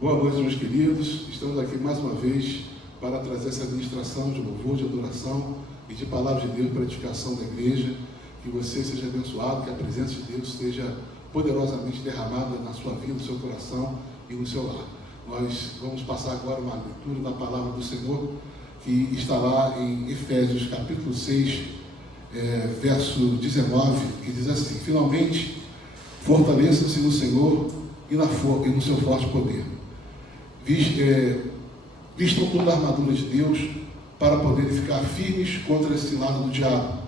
Boa noite, meus queridos. Estamos aqui mais uma vez para trazer essa administração de louvor, de adoração e de palavra de Deus para a edificação da igreja. Que você seja abençoado, que a presença de Deus seja poderosamente derramada na sua vida, no seu coração e no seu lar. Nós vamos passar agora uma leitura da palavra do Senhor, que está lá em Efésios capítulo 6, verso 19, que diz assim: finalmente, fortaleçam-se no Senhor e no seu forte poder. Vistam toda a armadura de Deus para poderem ficar firmes contra esse lado do diabo,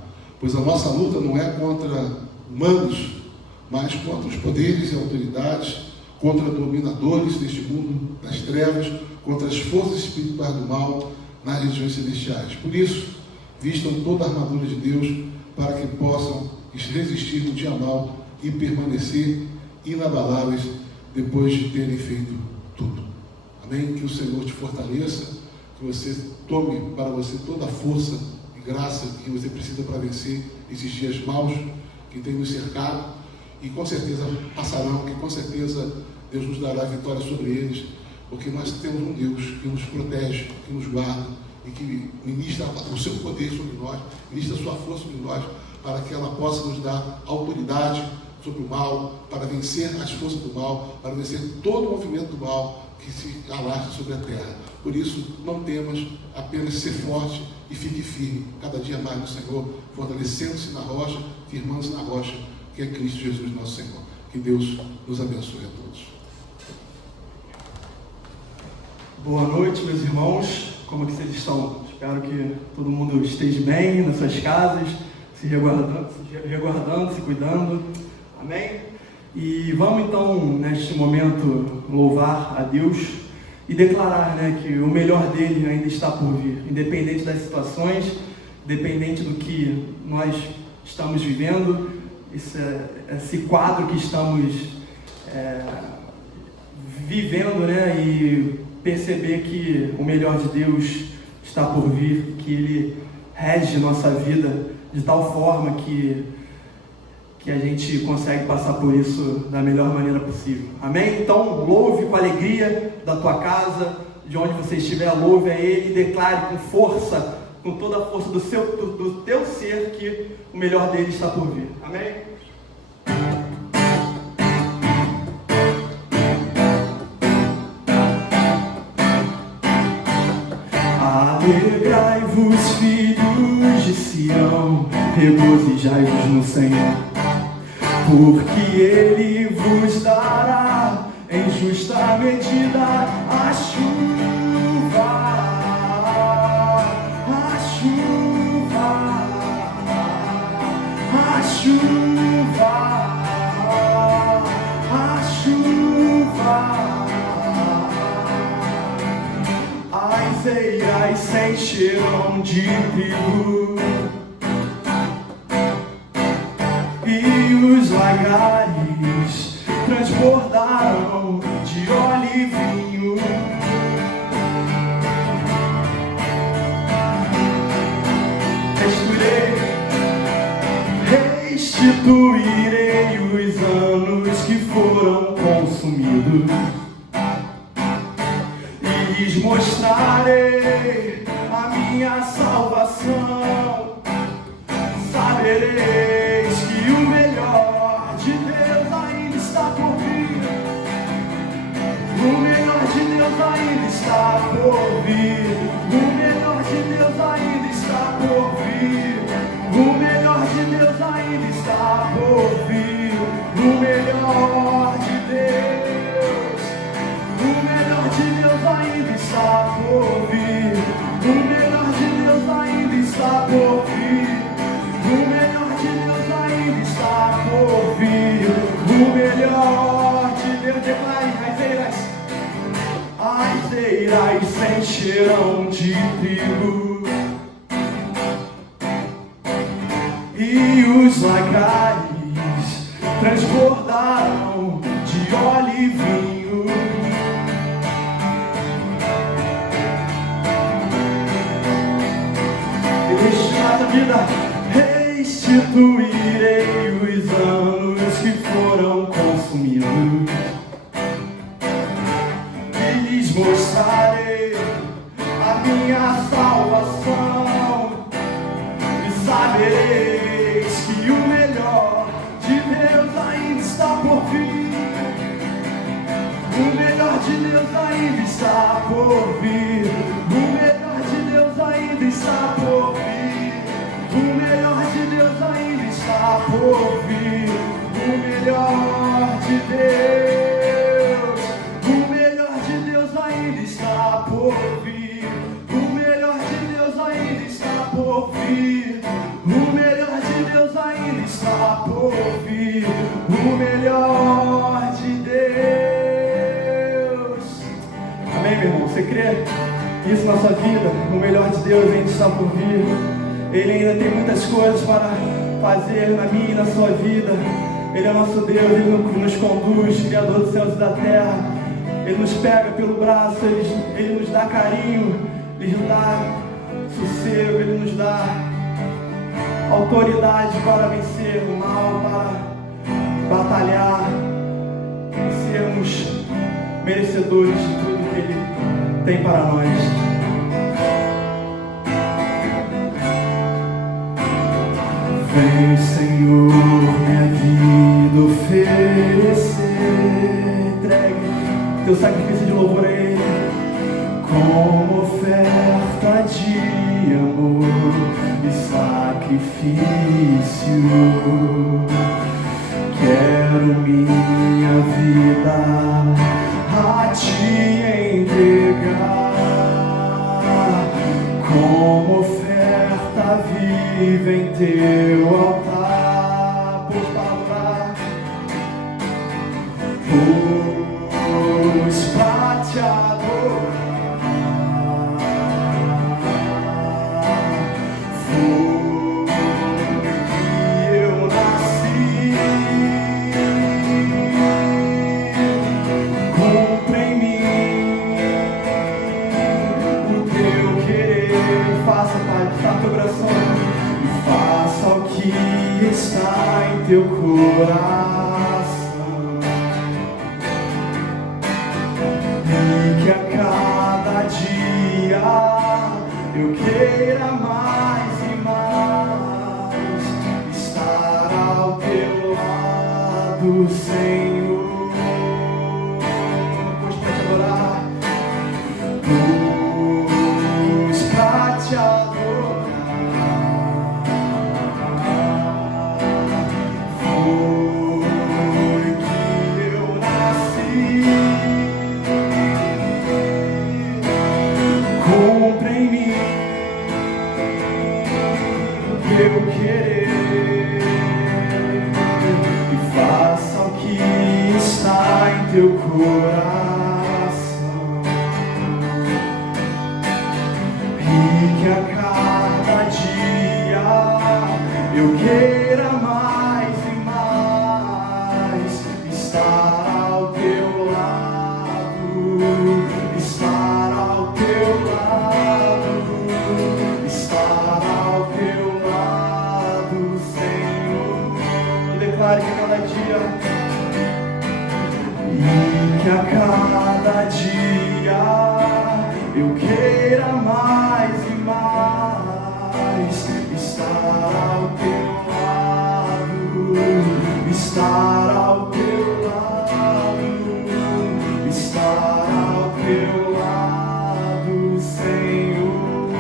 pois a nossa luta não é contra humanos, mas contra os poderes e autoridades, contra dominadores deste mundo das trevas, contra as forças espirituais do mal nas regiões celestiais. Por isso, vistam toda a armadura de Deus para que possam resistir no dia mal e permanecer inabaláveis depois de terem feito tudo. Amém? Que o Senhor te fortaleça, que você tome para você toda a força e graça que você precisa para vencer esses dias maus que tem nos cercado, e com certeza passarão, que com certeza Deus nos dará vitória sobre eles, porque nós temos um Deus que nos protege, que nos guarda e que ministra o seu poder sobre nós, ministra a sua força sobre nós, para que ela possa nos dar autoridade sobre o mal, para vencer as forças do mal, para vencer todo o movimento do mal que se alastra sobre a terra. Por isso, não temas, apenas ser forte e fique firme, cada dia mais no Senhor, fortalecendo-se na rocha, firmando-se na rocha, que é Cristo Jesus, nosso Senhor. Que Deus nos abençoe a todos. Boa noite, meus irmãos. Como é que vocês estão? Espero que todo mundo esteja bem nas suas casas, se resguardando, se cuidando. Amém? E vamos então, neste momento, louvar a Deus e declarar, que o melhor dele ainda está por vir, independente das situações, independente do que nós estamos vivendo, esse quadro que estamos vivendo, e perceber que o melhor de Deus está por vir, que Ele rege nossa vida de tal forma que a gente consegue passar por isso da melhor maneira possível. Amém? Então, louve com alegria da tua casa, de onde você estiver, louve a Ele e declare com força, com toda a força do teu ser, que o melhor dele está por vir. Amém? Alegrai-vos, filhos de Sião, regozijai-vos no Senhor, porque Ele vos dará em justa medida a chuva, a chuva, a chuva, a chuva. As eiras se encherão de trigo e os lagares transbordarão de óleo e vinho. Restituirei os anos que foram consumidos e lhes mostrarei a minha salvação. Sabereis que o melhor de Deus ainda está por vir. O melhor de Deus ainda está por vir. O melhor de Deus ainda está por vir. O melhor de Deus ainda está por vir. O melhor de Deus. O melhor de Deus ainda está por vir. O melhor de Deus ainda está por vir. O melhor de Deus ainda está por vir. O melhor de Deus, declare, as eiras se encherão de trigo e os lagares transbordarão de óleo e vinho. Destinada a vida, restituirei os anos que foram consumidos minha salvação, e sabereis que o melhor de Deus ainda está por vir. O melhor de Deus ainda está por vir. O melhor de Deus ainda está por vir. O melhor de Deus ainda está por vir. O melhor de Deus. O melhor de Deus ainda está por vir. O melhor de Deus ainda está por vir. O melhor de Deus ainda está por vir. O melhor de Deus. Amém, meu irmão? Você crê isso na sua vida? O melhor de Deus ainda está por vir. Ele ainda tem muitas coisas para fazer na minha e na sua vida. Ele é nosso Deus, Ele nos conduz, Criador dos céus e da terra. Ele nos pega pelo braço, Ele nos dá carinho, Ele nos dá sossego, Ele nos dá autoridade para vencer o mal, para batalhar e sermos merecedores de tudo que Ele tem para nós. Vem, Senhor, minha vida oferecer. Entregue teu sacrifício de louvor a Ele como oferta de amor e sacrifício. Quero minha vida a Ti entregar como oferta viva em Teu altar. Pois para adorar, pois para Te adorar. Está em teu coração, e que a cada dia eu queira mais e mais estar ao teu lado, Senhor. Pois para te adorar, pois para te adorar. Teu coração, e que a cada dia eu queira mais e mais estar ao teu lado, estar ao teu lado, estar ao teu lado, Senhor. Declare que a cada dia, que a cada dia eu queira mais e mais estar ao teu lado, estar ao teu lado, estar ao teu lado, Senhor.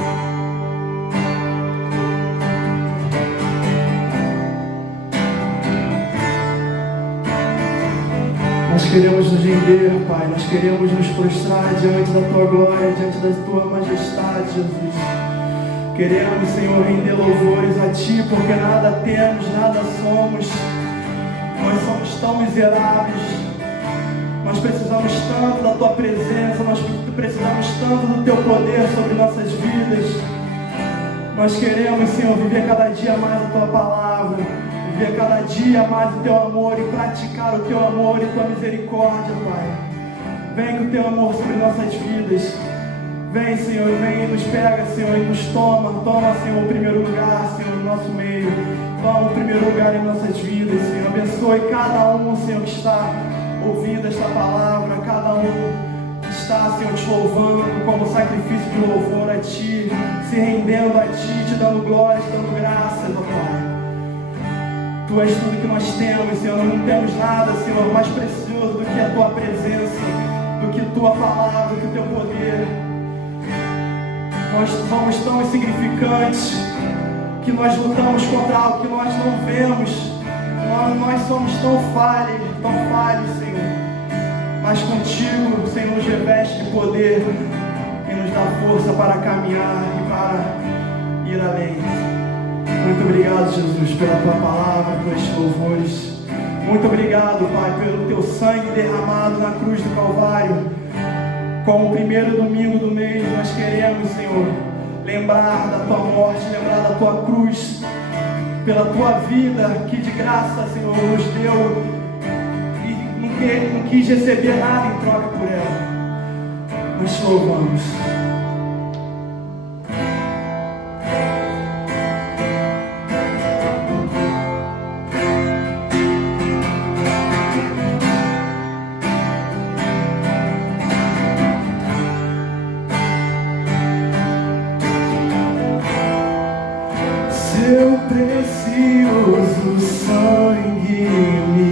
Nós queremos nos render, Pai, nós queremos nos prostrar diante da Tua glória, diante da Tua majestade, Jesus. Queremos, Senhor, render louvores a Ti, porque nada temos, nada somos. Nós somos tão miseráveis. Nós precisamos tanto da Tua presença, nós precisamos tanto do Teu poder sobre nossas vidas. Nós queremos, Senhor, viver cada dia mais a Tua palavra, viver cada dia mais o Teu amor e praticar o Teu amor e Tua misericórdia, Pai. Vem com o Teu amor sobre nossas vidas. Vem, Senhor, vem e nos pega, Senhor, e nos toma. Toma, Senhor, o primeiro lugar, Senhor, no nosso meio. Toma o primeiro lugar em nossas vidas, Senhor. Abençoe cada um, Senhor, que está ouvindo esta palavra, cada um que está está, Senhor, te louvando como sacrifício de louvor a Ti, se rendendo a Ti, te dando glória, te dando graças, ó Pai. Tu és tudo que nós temos, Senhor. Não temos nada, Senhor, mais precioso do que a Tua presença, do que Tua palavra, do que o Teu poder. Nós somos tão insignificantes que nós lutamos contra algo que nós não vemos. Nós somos tão falhos, Senhor. Mas contigo, Senhor, nos reveste de poder e nos dá força para caminhar e para ir além. Muito obrigado, Jesus, pela Tua palavra, pelos louvores. Muito obrigado, Pai, pelo Teu sangue derramado na cruz do Calvário. Como o primeiro domingo do mês, nós queremos, Senhor, lembrar da Tua morte, lembrar da Tua cruz, pela Tua vida, que de graça, Senhor, nos deu e não quis receber nada em troca por ela. Nós te louvamos. Seu precioso sangue me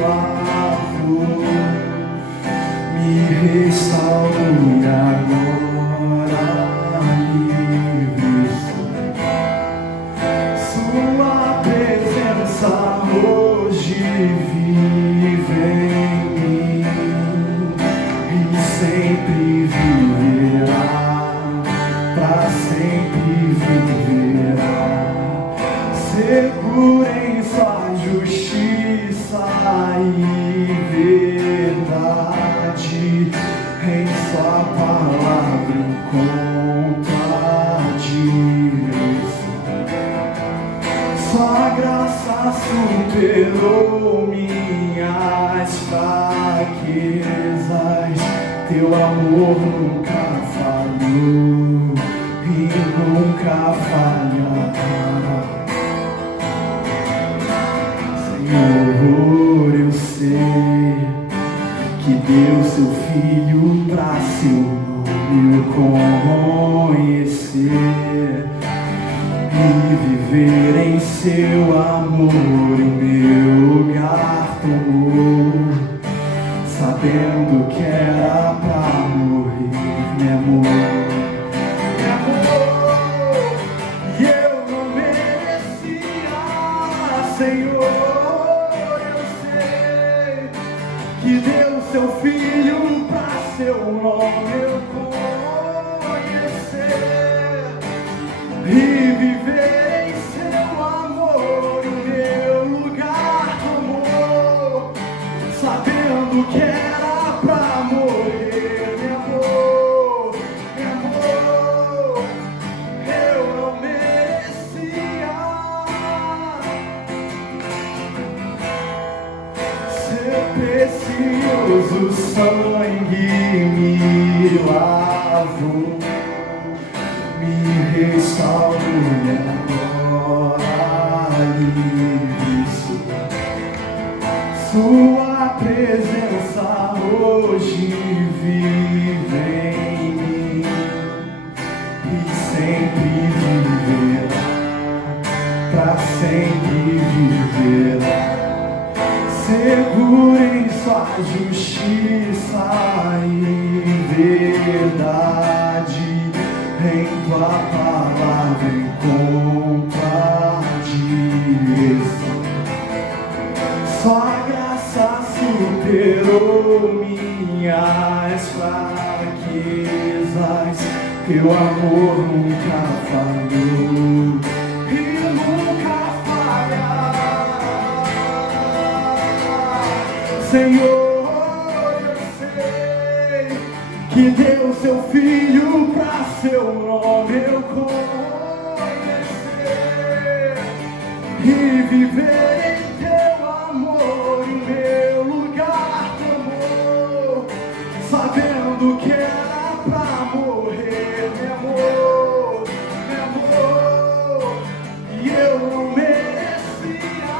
lavou, me restaurou e agora livre sou. Sua presença hoje vive em mim e sempre viverá, pra sempre viverá. Seguro em Sua justiça e verdade, em Sua palavra encontra direção. Sua graça superou minhas fraquezas, Teu amor nunca falhou e nunca falhará. Senhor, eu sei que deu Seu Filho pra Seu nome conhecer e viver em Seu amor. O meu lugar tomou, sabendo que era pra morrer, meu amor. Senhor, eu sei que deu Seu Filho pra Seu nome eu conhecer e viver em Seu amor. O meu lugar tomou, sabendo que era pra morrer, meu amor, meu amor. Eu não merecia. Precioso sangue me lavou, me restaurou e agora livre sou. Sua presença hoje vive em mim e sempre viverá, pra sempre viverá. Seguro em Sua justiça e verdade, em Tua palavra encontra direção. Sua graça superou minhas fraquezas, Teu amor nunca falhou e nunca falhará. Senhor, eu sei que deu Seu Filho pra Seu nome eu conhecer e viver em Teu amor. O meu lugar tomou, sabendo que era pra morrer, meu amor, meu amor. E eu não merecia,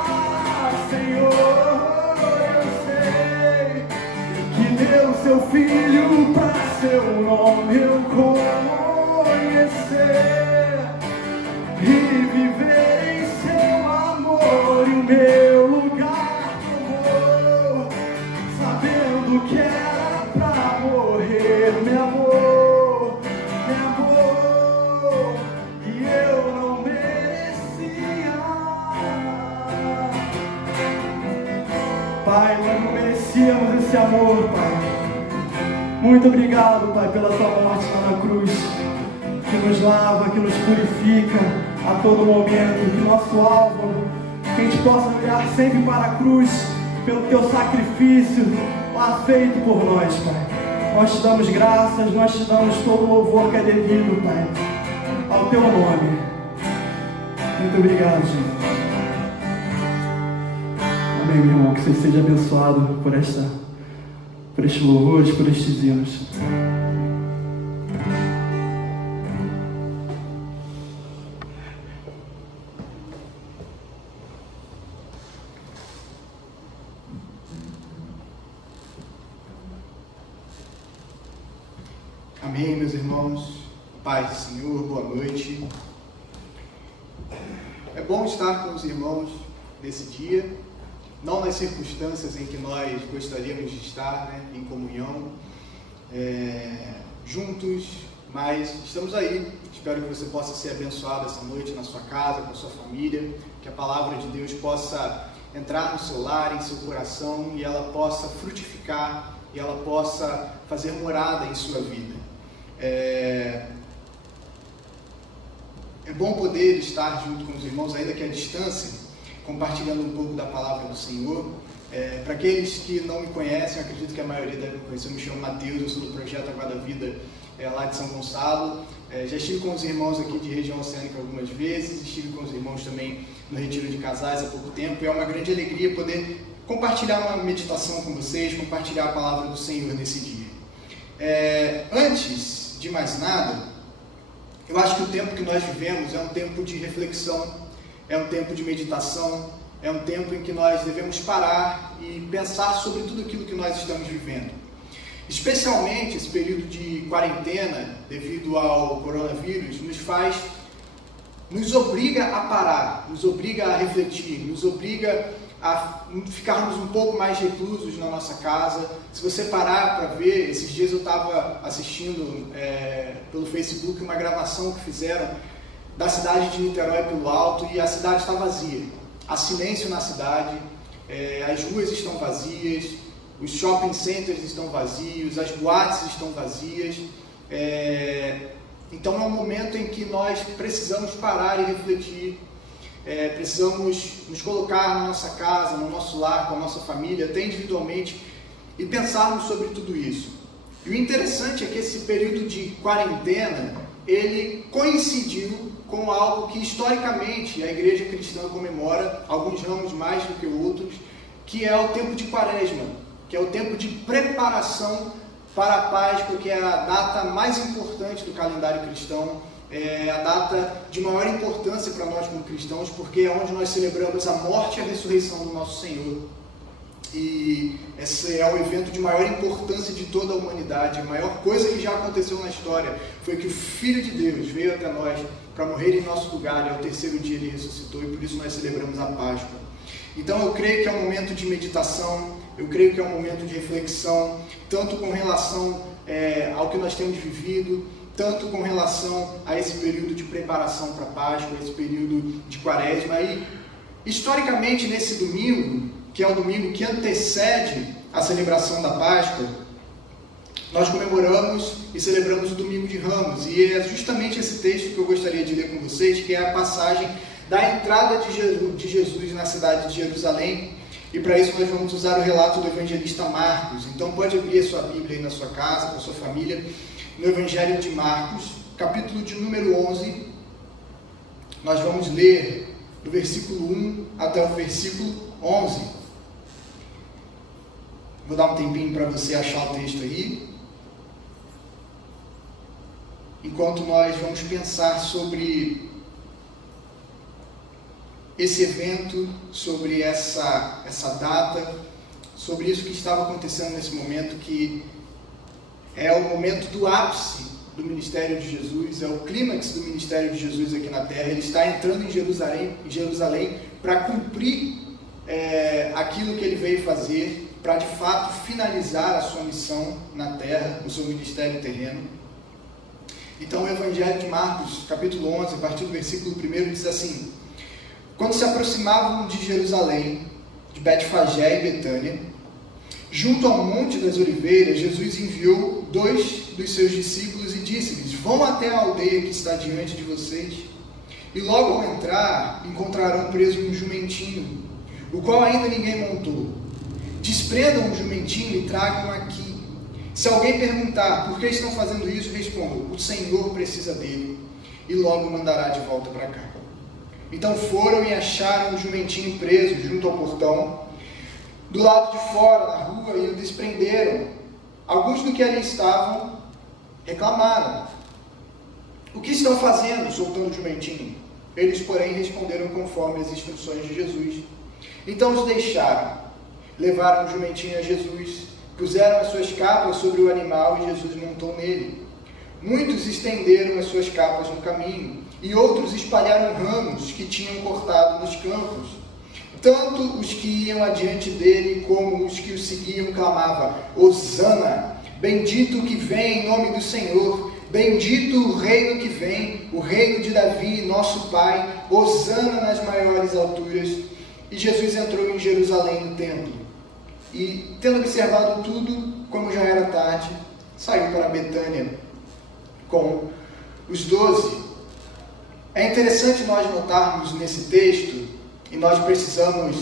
Senhor. Deu Seu Filho pra seu nome eu conhecer e viver em seu amor, e o meu lugar tomou, sabendo que era pra morrer. Me amou, e eu não merecia. Pai, nós não merecíamos esse amor, Pai. Muito obrigado, Pai, pela tua morte lá na cruz, que nos lava, que nos purifica a todo momento, que nosso alvo, que a gente possa olhar sempre para a cruz, pelo teu sacrifício lá feito por nós, Pai. Nós te damos graças, nós te damos todo o louvor que é devido, Pai, ao teu nome. Muito obrigado, Jesus. Amém, meu irmão, que você seja abençoado por estes louvores, por estes hinos. Amém, meus irmãos. Paz do Senhor, boa noite. É bom estar com os irmãos nesse dia, não nas circunstâncias em que nós gostaríamos de estar, né, em comunhão, juntos, mas estamos aí. Espero que você possa ser abençoado essa noite na sua casa, com a sua família, que a palavra de Deus possa entrar no seu lar, em seu coração, e ela possa frutificar, e ela possa fazer morada em sua vida. É bom poder estar junto com os irmãos, ainda que à distância, compartilhando um pouco da palavra do Senhor. Para aqueles que não me conhecem, eu acredito que a maioria deve me conhecer, eu me chamo Mateus, eu sou do Projeto Água da Vida lá de São Gonçalo. Já estive com os irmãos aqui de região oceânica algumas vezes, estive com os irmãos também no Retiro de Casais há pouco tempo, e é uma grande alegria poder compartilhar uma meditação com vocês, compartilhar a palavra do Senhor nesse dia. Antes de mais nada, eu acho que o tempo que nós vivemos é um tempo de reflexão, é um tempo de meditação, é um tempo em que nós devemos parar e pensar sobre tudo aquilo que nós estamos vivendo. Especialmente esse período de quarentena, devido ao coronavírus, nos obriga a parar, nos obriga a refletir, nos obriga a ficarmos um pouco mais reclusos na nossa casa. Se você parar para ver, esses dias eu estava assistindo pelo Facebook uma gravação que fizeram da cidade de Niterói pelo alto, e a cidade está vazia. Há silêncio na cidade, as ruas estão vazias, os shopping centers estão vazios, as boates estão vazias. Então é um momento em que nós precisamos parar e refletir. Precisamos nos colocar na nossa casa, no nosso lar, com a nossa família, até individualmente, e pensarmos sobre tudo isso. E o interessante é que esse período de quarentena, ele coincidiu com algo que historicamente a igreja cristã comemora, alguns ramos mais do que outros, que é o tempo de Quaresma, que é o tempo de preparação para a Páscoa, que é a data mais importante do calendário cristão. É a data de maior importância para nós como cristãos, porque é onde nós celebramos a morte e a ressurreição do nosso Senhor. E esse é o evento de maior importância de toda a humanidade. A maior coisa que já aconteceu na história foi que o Filho de Deus veio até nós para morrer em nosso lugar, e ao terceiro dia ele ressuscitou, e por isso nós celebramos a Páscoa. Então eu creio que é um momento de meditação, eu creio que é um momento de reflexão, tanto com relação ao que nós temos vivido, tanto com relação a esse período de preparação para a Páscoa, esse período de Quaresma. E, historicamente, nesse domingo, que é o domingo que antecede a celebração da Páscoa, nós comemoramos e celebramos o Domingo de Ramos. E é justamente esse texto que eu gostaria de ler com vocês, que é a passagem da entrada de Jesus na cidade de Jerusalém. E para isso nós vamos usar o relato do evangelista Marcos. Então pode abrir a sua Bíblia aí na sua casa, com a sua família, no Evangelho de Marcos, capítulo de número 11, nós vamos ler do versículo 1 até o versículo 11. Vou dar um tempinho para você achar o texto aí, enquanto nós vamos pensar sobre esse evento, sobre essa data, sobre isso que estava acontecendo nesse momento, que é o momento do ápice do ministério de Jesus, é o clímax do ministério de Jesus aqui na terra. Ele está entrando em Jerusalém para cumprir aquilo que ele veio fazer, para de fato finalizar a sua missão na terra, o seu ministério terreno. Então o Evangelho de Marcos, capítulo 11, a partir do versículo 1, diz assim: quando se aproximavam de Jerusalém, de Betfagé e Betânia, junto ao Monte das Oliveiras, Jesus enviou 2 dos seus discípulos e disse-lhes: vão até a aldeia que está diante de vocês, e logo ao entrar encontrarão preso um jumentinho, o qual ainda ninguém montou. Desprendam o jumentinho e tragam aqui. Se alguém perguntar por que estão fazendo isso, respondam: o Senhor precisa dele, e logo mandará de volta para cá. Então foram e acharam o jumentinho preso junto ao portão, do lado de fora, na rua, e o desprenderam. Alguns do que ali estavam reclamaram: o que estão fazendo, soltando o jumentinho? Eles, porém, responderam conforme as instruções de Jesus. Então os deixaram, levaram o jumentinho a Jesus, puseram as suas capas sobre o animal e Jesus montou nele. Muitos estenderam as suas capas no caminho, e outros espalharam ramos que tinham cortado nos campos. Tanto os que iam adiante dele como os que o seguiam clamavam: Hosana, bendito o que vem em nome do Senhor, bendito o reino que vem, o reino de Davi, nosso pai, Hosana nas maiores alturas. E Jesus entrou em Jerusalém no templo, e, tendo observado tudo, como já era tarde, saiu para Betânia com os 12. É interessante nós notarmos nesse texto, e nós precisamos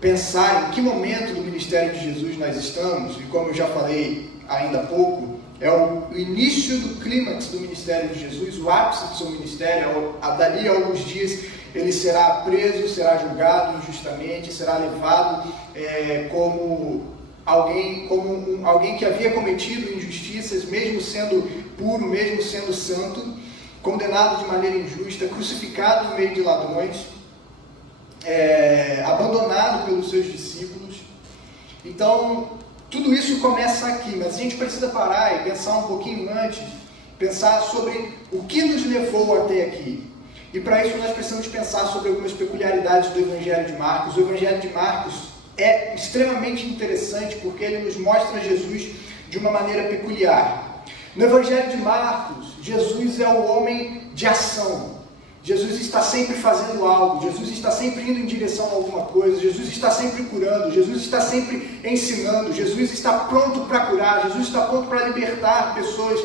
pensar em que momento do ministério de Jesus nós estamos, e como eu já falei ainda há pouco, é o início do clímax do ministério de Jesus, o ápice do seu ministério. Dali a alguns dias ele será preso, será julgado injustamente, será levado como alguém que havia cometido injustiças, mesmo sendo puro, mesmo sendo santo, condenado de maneira injusta, crucificado no meio de ladrões, abandonado pelos seus discípulos. Então, tudo isso começa aqui, mas a gente precisa parar e pensar um pouquinho antes, pensar sobre o que nos levou até aqui. E para isso nós precisamos pensar sobre algumas peculiaridades do Evangelho de Marcos. O Evangelho de Marcos é extremamente interessante porque ele nos mostra Jesus de uma maneira peculiar. No Evangelho de Marcos, Jesus é o homem de ação. Jesus está sempre fazendo algo, Jesus está sempre indo em direção a alguma coisa, Jesus está sempre curando, Jesus está sempre ensinando, Jesus está pronto para curar, Jesus está pronto para libertar pessoas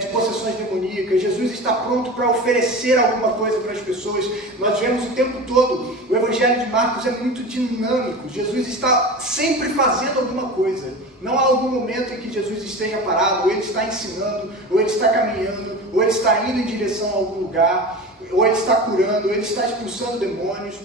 de possessões demoníacas, Jesus está pronto para oferecer alguma coisa para as pessoas. Nós vemos o tempo todo, o Evangelho de Marcos é muito dinâmico, Jesus está sempre fazendo alguma coisa. Não há algum momento em que Jesus esteja parado, ou ele está ensinando, ou ele está caminhando, ou ele está indo em direção a algum lugar, ou ele está curando, ou ele está expulsando demônios.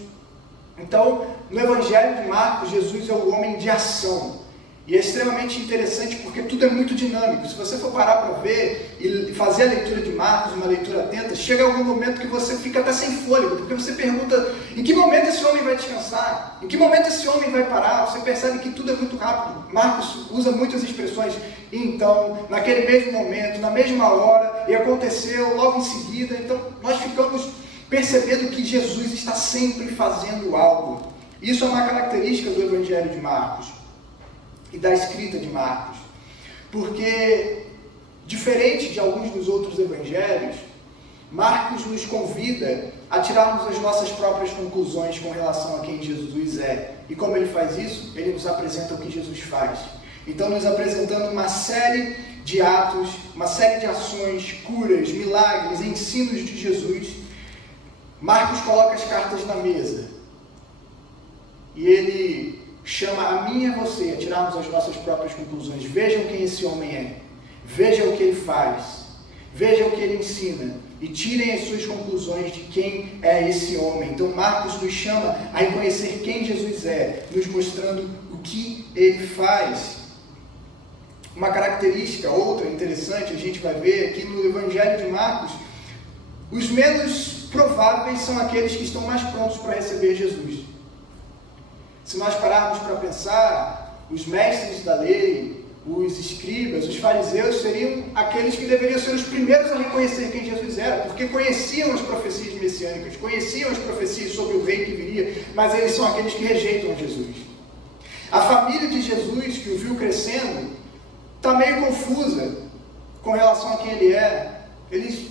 Então, no Evangelho de Marcos, Jesus é o homem de ação. E é extremamente interessante porque tudo é muito dinâmico. Se você for parar para ver e fazer a leitura de Marcos, uma leitura atenta, chega algum momento que você fica até sem fôlego, porque você pergunta: em que momento esse homem vai descansar? Em que momento esse homem vai parar? Você percebe que tudo é muito rápido. Marcos usa muitas expressões: então, naquele mesmo momento, na mesma hora, e aconteceu logo em seguida. Então, nós ficamos percebendo que Jesus está sempre fazendo algo. Isso é uma característica do Evangelho de Marcos e da escrita de Marcos, porque, diferente de alguns dos outros evangelhos, Marcos nos convida a tirarmos as nossas próprias conclusões com relação a quem Jesus é. E como ele faz isso? Ele nos apresenta o que Jesus faz. Então, nos apresentando uma série de atos, uma série de ações, curas, milagres, ensinos de Jesus, Marcos coloca as cartas na mesa e ele chama a mim e a você a tirarmos as nossas próprias conclusões. Vejam quem esse homem é, vejam o que ele faz, vejam o que ele ensina e tirem as suas conclusões de quem é esse homem. Então Marcos nos chama a reconhecer quem Jesus é, nos mostrando o que ele faz. Uma característica, outra interessante, a gente vai ver aqui no Evangelho de Marcos, os menos prováveis são aqueles que estão mais prontos para receber Jesus. Se nós pararmos para pensar, os mestres da lei, os escribas, os fariseus, seriam aqueles que deveriam ser os primeiros a reconhecer quem Jesus era, porque conheciam as profecias messiânicas, conheciam as profecias sobre o rei que viria, mas eles são aqueles que rejeitam Jesus. A família de Jesus, que o viu crescendo, está meio confusa com relação a quem ele é. Eles,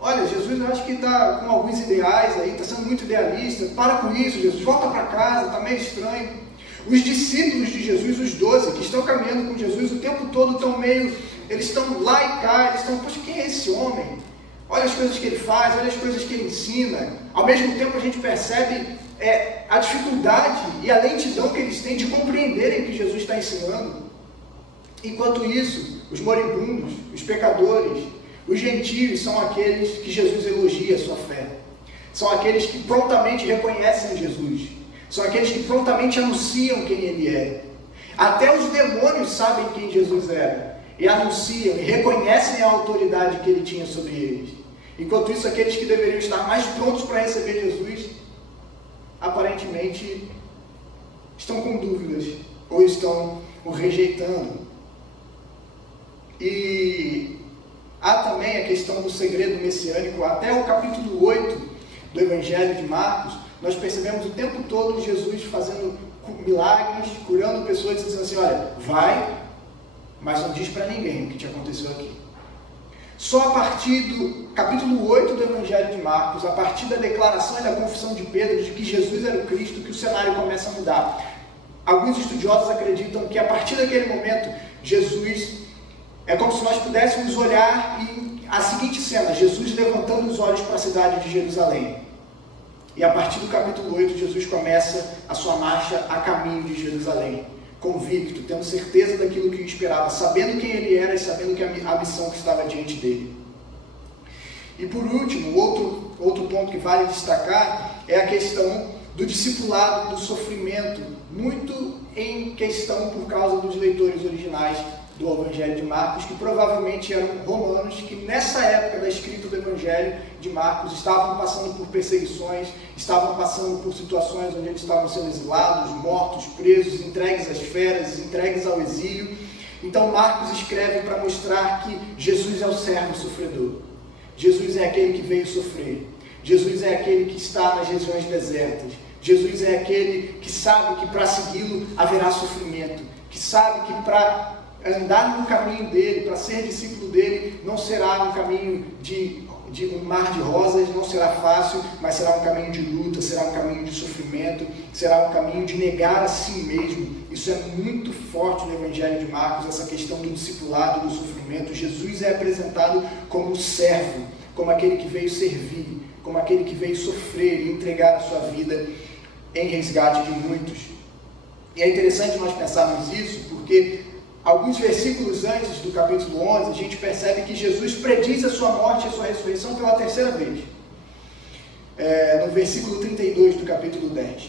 olha, Jesus eu acho que está com alguns ideais aí, está sendo muito idealista, para com isso, Jesus, volta para casa, está meio estranho. Os discípulos de Jesus, os 12, que estão caminhando com Jesus o tempo todo, estão meio, eles estão lá e cá, eles estão, poxa, quem é esse homem? Olha as coisas que ele faz, olha as coisas que ele ensina. Ao mesmo tempo a gente percebe a dificuldade e a lentidão que eles têm de compreenderem o que Jesus está ensinando. Enquanto isso, os moribundos, os pecadores, os gentios são aqueles que Jesus elogia a sua fé. São aqueles que prontamente reconhecem Jesus. São aqueles que prontamente anunciam quem ele é. Até os demônios sabem quem Jesus era. E anunciam e reconhecem a autoridade que ele tinha sobre eles. Enquanto isso, aqueles que deveriam estar mais prontos para receber Jesus, aparentemente, estão com dúvidas. Ou estão o rejeitando. E há também a questão do segredo messiânico. Até o capítulo 8 do Evangelho de Marcos, nós percebemos o tempo todo Jesus fazendo milagres, curando pessoas, dizendo assim, olha, vai, mas não diz para ninguém o que te aconteceu aqui. Só a partir do capítulo 8 do Evangelho de Marcos, a partir da declaração e da confissão de Pedro de que Jesus era o Cristo, que o cenário começa a mudar. Alguns estudiosos acreditam que a partir daquele momento, Jesus, é como se nós pudéssemos olhar e a seguinte cena, Jesus levantando os olhos para a cidade de Jerusalém. E a partir do capítulo 8, Jesus começa a sua marcha a caminho de Jerusalém, convicto, tendo certeza daquilo que o esperava, sabendo quem ele era e sabendo que a missão que estava diante dele. E por último, outro ponto que vale destacar é a questão do discipulado, do sofrimento, muito em questão por causa dos leitores originais do Evangelho de Marcos, que provavelmente eram romanos, que nessa época da escrita do Evangelho de Marcos estavam passando por perseguições, estavam passando por situações onde eles estavam sendo exilados, mortos, presos, entregues às feras, entregues ao exílio. Então Marcos escreve para mostrar que Jesus é o servo sofredor. Jesus é aquele que veio sofrer. Jesus é aquele que está nas regiões desertas. Jesus é aquele que sabe que para segui-lo haverá sofrimento, que sabe que para andar no caminho dele, para ser discípulo dele, não será um caminho de um mar de rosas, não será fácil, mas será um caminho de luta, será um caminho de sofrimento, será um caminho de negar a si mesmo. Isso é muito forte no Evangelho de Marcos, essa questão do discipulado, do sofrimento. Jesus é apresentado como o servo, como aquele que veio servir, como aquele que veio sofrer e entregar a sua vida em resgate de muitos. E é interessante nós pensarmos isso, porque alguns versículos antes do capítulo 11, a gente percebe que Jesus prediz a sua morte e a sua ressurreição pela terceira vez. No versículo 32 do capítulo 10.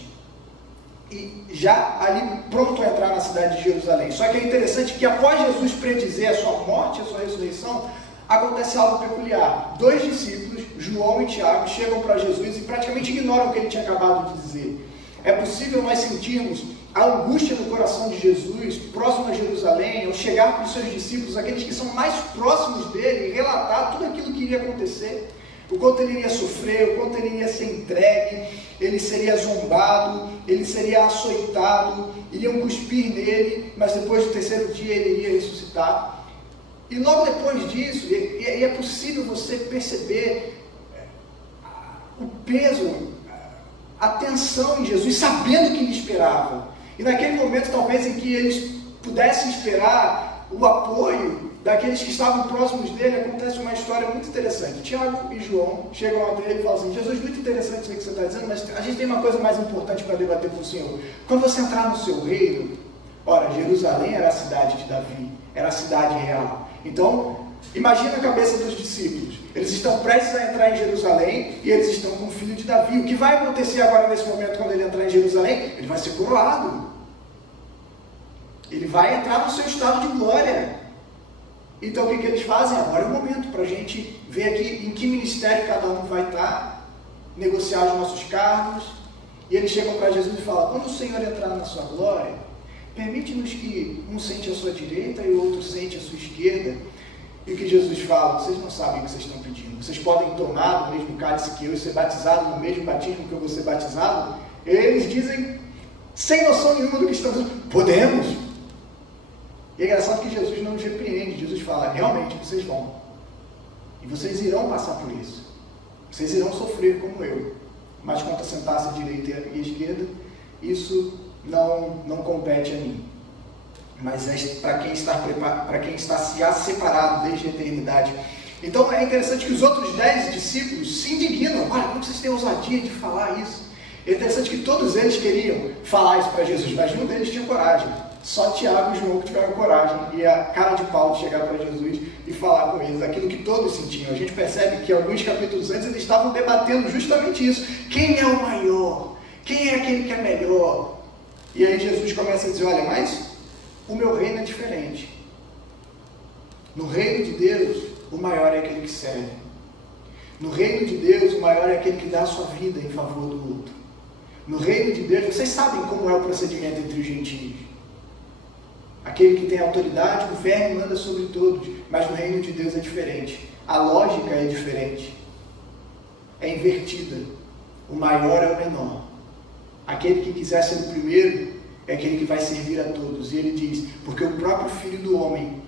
E já ali pronto a entrar na cidade de Jerusalém. Só que é interessante que após Jesus predizer a sua morte e a sua ressurreição, acontece algo peculiar. 2 discípulos, João e Tiago, chegam para Jesus e praticamente ignoram o que ele tinha acabado de dizer. É possível nós sentirmos a angústia no coração de Jesus, próximo a Jerusalém, ao chegar para os seus discípulos, aqueles que são mais próximos dele, e relatar tudo aquilo que iria acontecer, o quanto ele iria sofrer, o quanto ele iria ser entregue, ele seria zombado, ele seria açoitado, iriam cuspir nele, mas depois do terceiro dia ele iria ressuscitar. E logo depois disso, e é possível você perceber o peso, a tensão em Jesus, sabendo o que lhe esperava. E naquele momento, talvez, em que eles pudessem esperar o apoio daqueles que estavam próximos dele, acontece uma história muito interessante. Tiago e João chegam até ele e falam assim: Jesus, muito interessante isso que você está dizendo, mas a gente tem uma coisa mais importante para debater com o Senhor. Quando você entrar no seu reino, ora, Jerusalém era a cidade de Davi, era a cidade real. Então, imagina a cabeça dos discípulos. Eles estão prestes a entrar em Jerusalém e eles estão com o filho de Davi. O que vai acontecer agora nesse momento quando ele entrar em Jerusalém? Ele vai ser coroado. Ele vai entrar no seu estado de glória. Então o que eles fazem? Agora é o momento para a gente ver aqui em que ministério cada um vai estar, negociar os nossos cargos. E eles chegam para Jesus e falam: quando o Senhor entrar na sua glória, Permite-nos que um sente a sua direita e o outro sente a sua esquerda. E o que Jesus fala? Vocês não sabem o que vocês estão pedindo. Vocês podem tomar do mesmo cálice que eu e ser batizado no mesmo batismo que eu vou ser batizado? Eles dizem, sem noção nenhuma do que estão dizendo, podemos. E é engraçado que Jesus não nos repreende. Jesus fala, realmente vocês vão. E vocês irão passar por isso. Vocês irão sofrer como eu. Mas quanto a sentar-se à direita e à esquerda, isso não compete a mim. Mas é para quem está já separado desde a eternidade. Então é interessante que os outros 10 discípulos se indignam. Olha, como vocês têm ousadia de falar isso? É interessante que todos eles queriam falar isso para Jesus, mas nenhum deles tinha coragem. Só Tiago e João que tiveram coragem e a cara de pau de chegar para Jesus e falar com eles aquilo que todos sentiam. A gente percebe que alguns capítulos antes eles estavam debatendo justamente isso. Quem é o maior? Quem é aquele que é melhor? E aí Jesus começa a dizer, olha, mas o meu reino é diferente. No reino de Deus, o maior é aquele que serve. No reino de Deus, o maior é aquele que dá a sua vida em favor do outro. No reino de Deus, vocês sabem como é o procedimento entre os gentios. Aquele que tem autoridade, governa e manda sobre todos. Mas no reino de Deus é diferente. A lógica é diferente. É invertida. O maior é o menor. Aquele que quiser ser o primeiro é aquele que vai servir a todos. E ele diz, porque o próprio Filho do Homem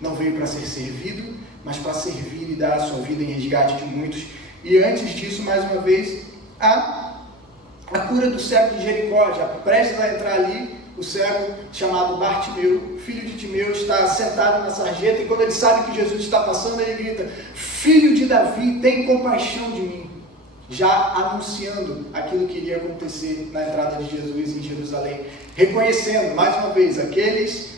não veio para ser servido, mas para servir e dar a sua vida em resgate de muitos. E antes disso, mais uma vez, a cura do cego de Jericó, já prestes a entrar ali, o cego chamado Bartimeu, filho de Timeu, está sentado na sarjeta, e quando ele sabe que Jesus está passando, ele grita, Filho de Davi, tem compaixão de mim. Já anunciando aquilo que iria acontecer na entrada de Jesus em Jerusalém, reconhecendo, mais uma vez,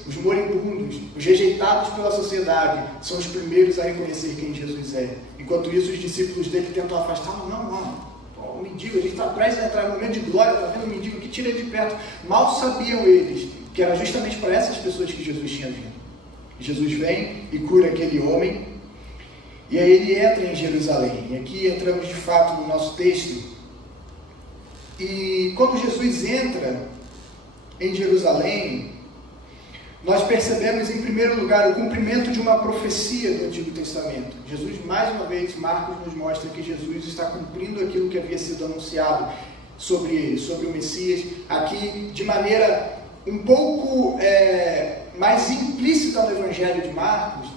os moribundos, os rejeitados pela sociedade, são os primeiros a reconhecer quem Jesus é. Enquanto isso, os discípulos dele tentam afastar, não, o mendigo, a gente está prestes a entrar no momento de glória, está vendo o mendigo que tira ele de perto. Mal sabiam eles que era justamente para essas pessoas que Jesus tinha vindo. Jesus vem e cura aquele homem, e aí ele entra em Jerusalém. E aqui entramos de fato no nosso texto. E quando Jesus entra em Jerusalém, nós percebemos em primeiro lugar o cumprimento de uma profecia do Antigo Testamento. Jesus, mais uma vez, Marcos nos mostra que Jesus está cumprindo aquilo que havia sido anunciado sobre ele, sobre o Messias, aqui de maneira um pouco mais implícita no Evangelho de Marcos,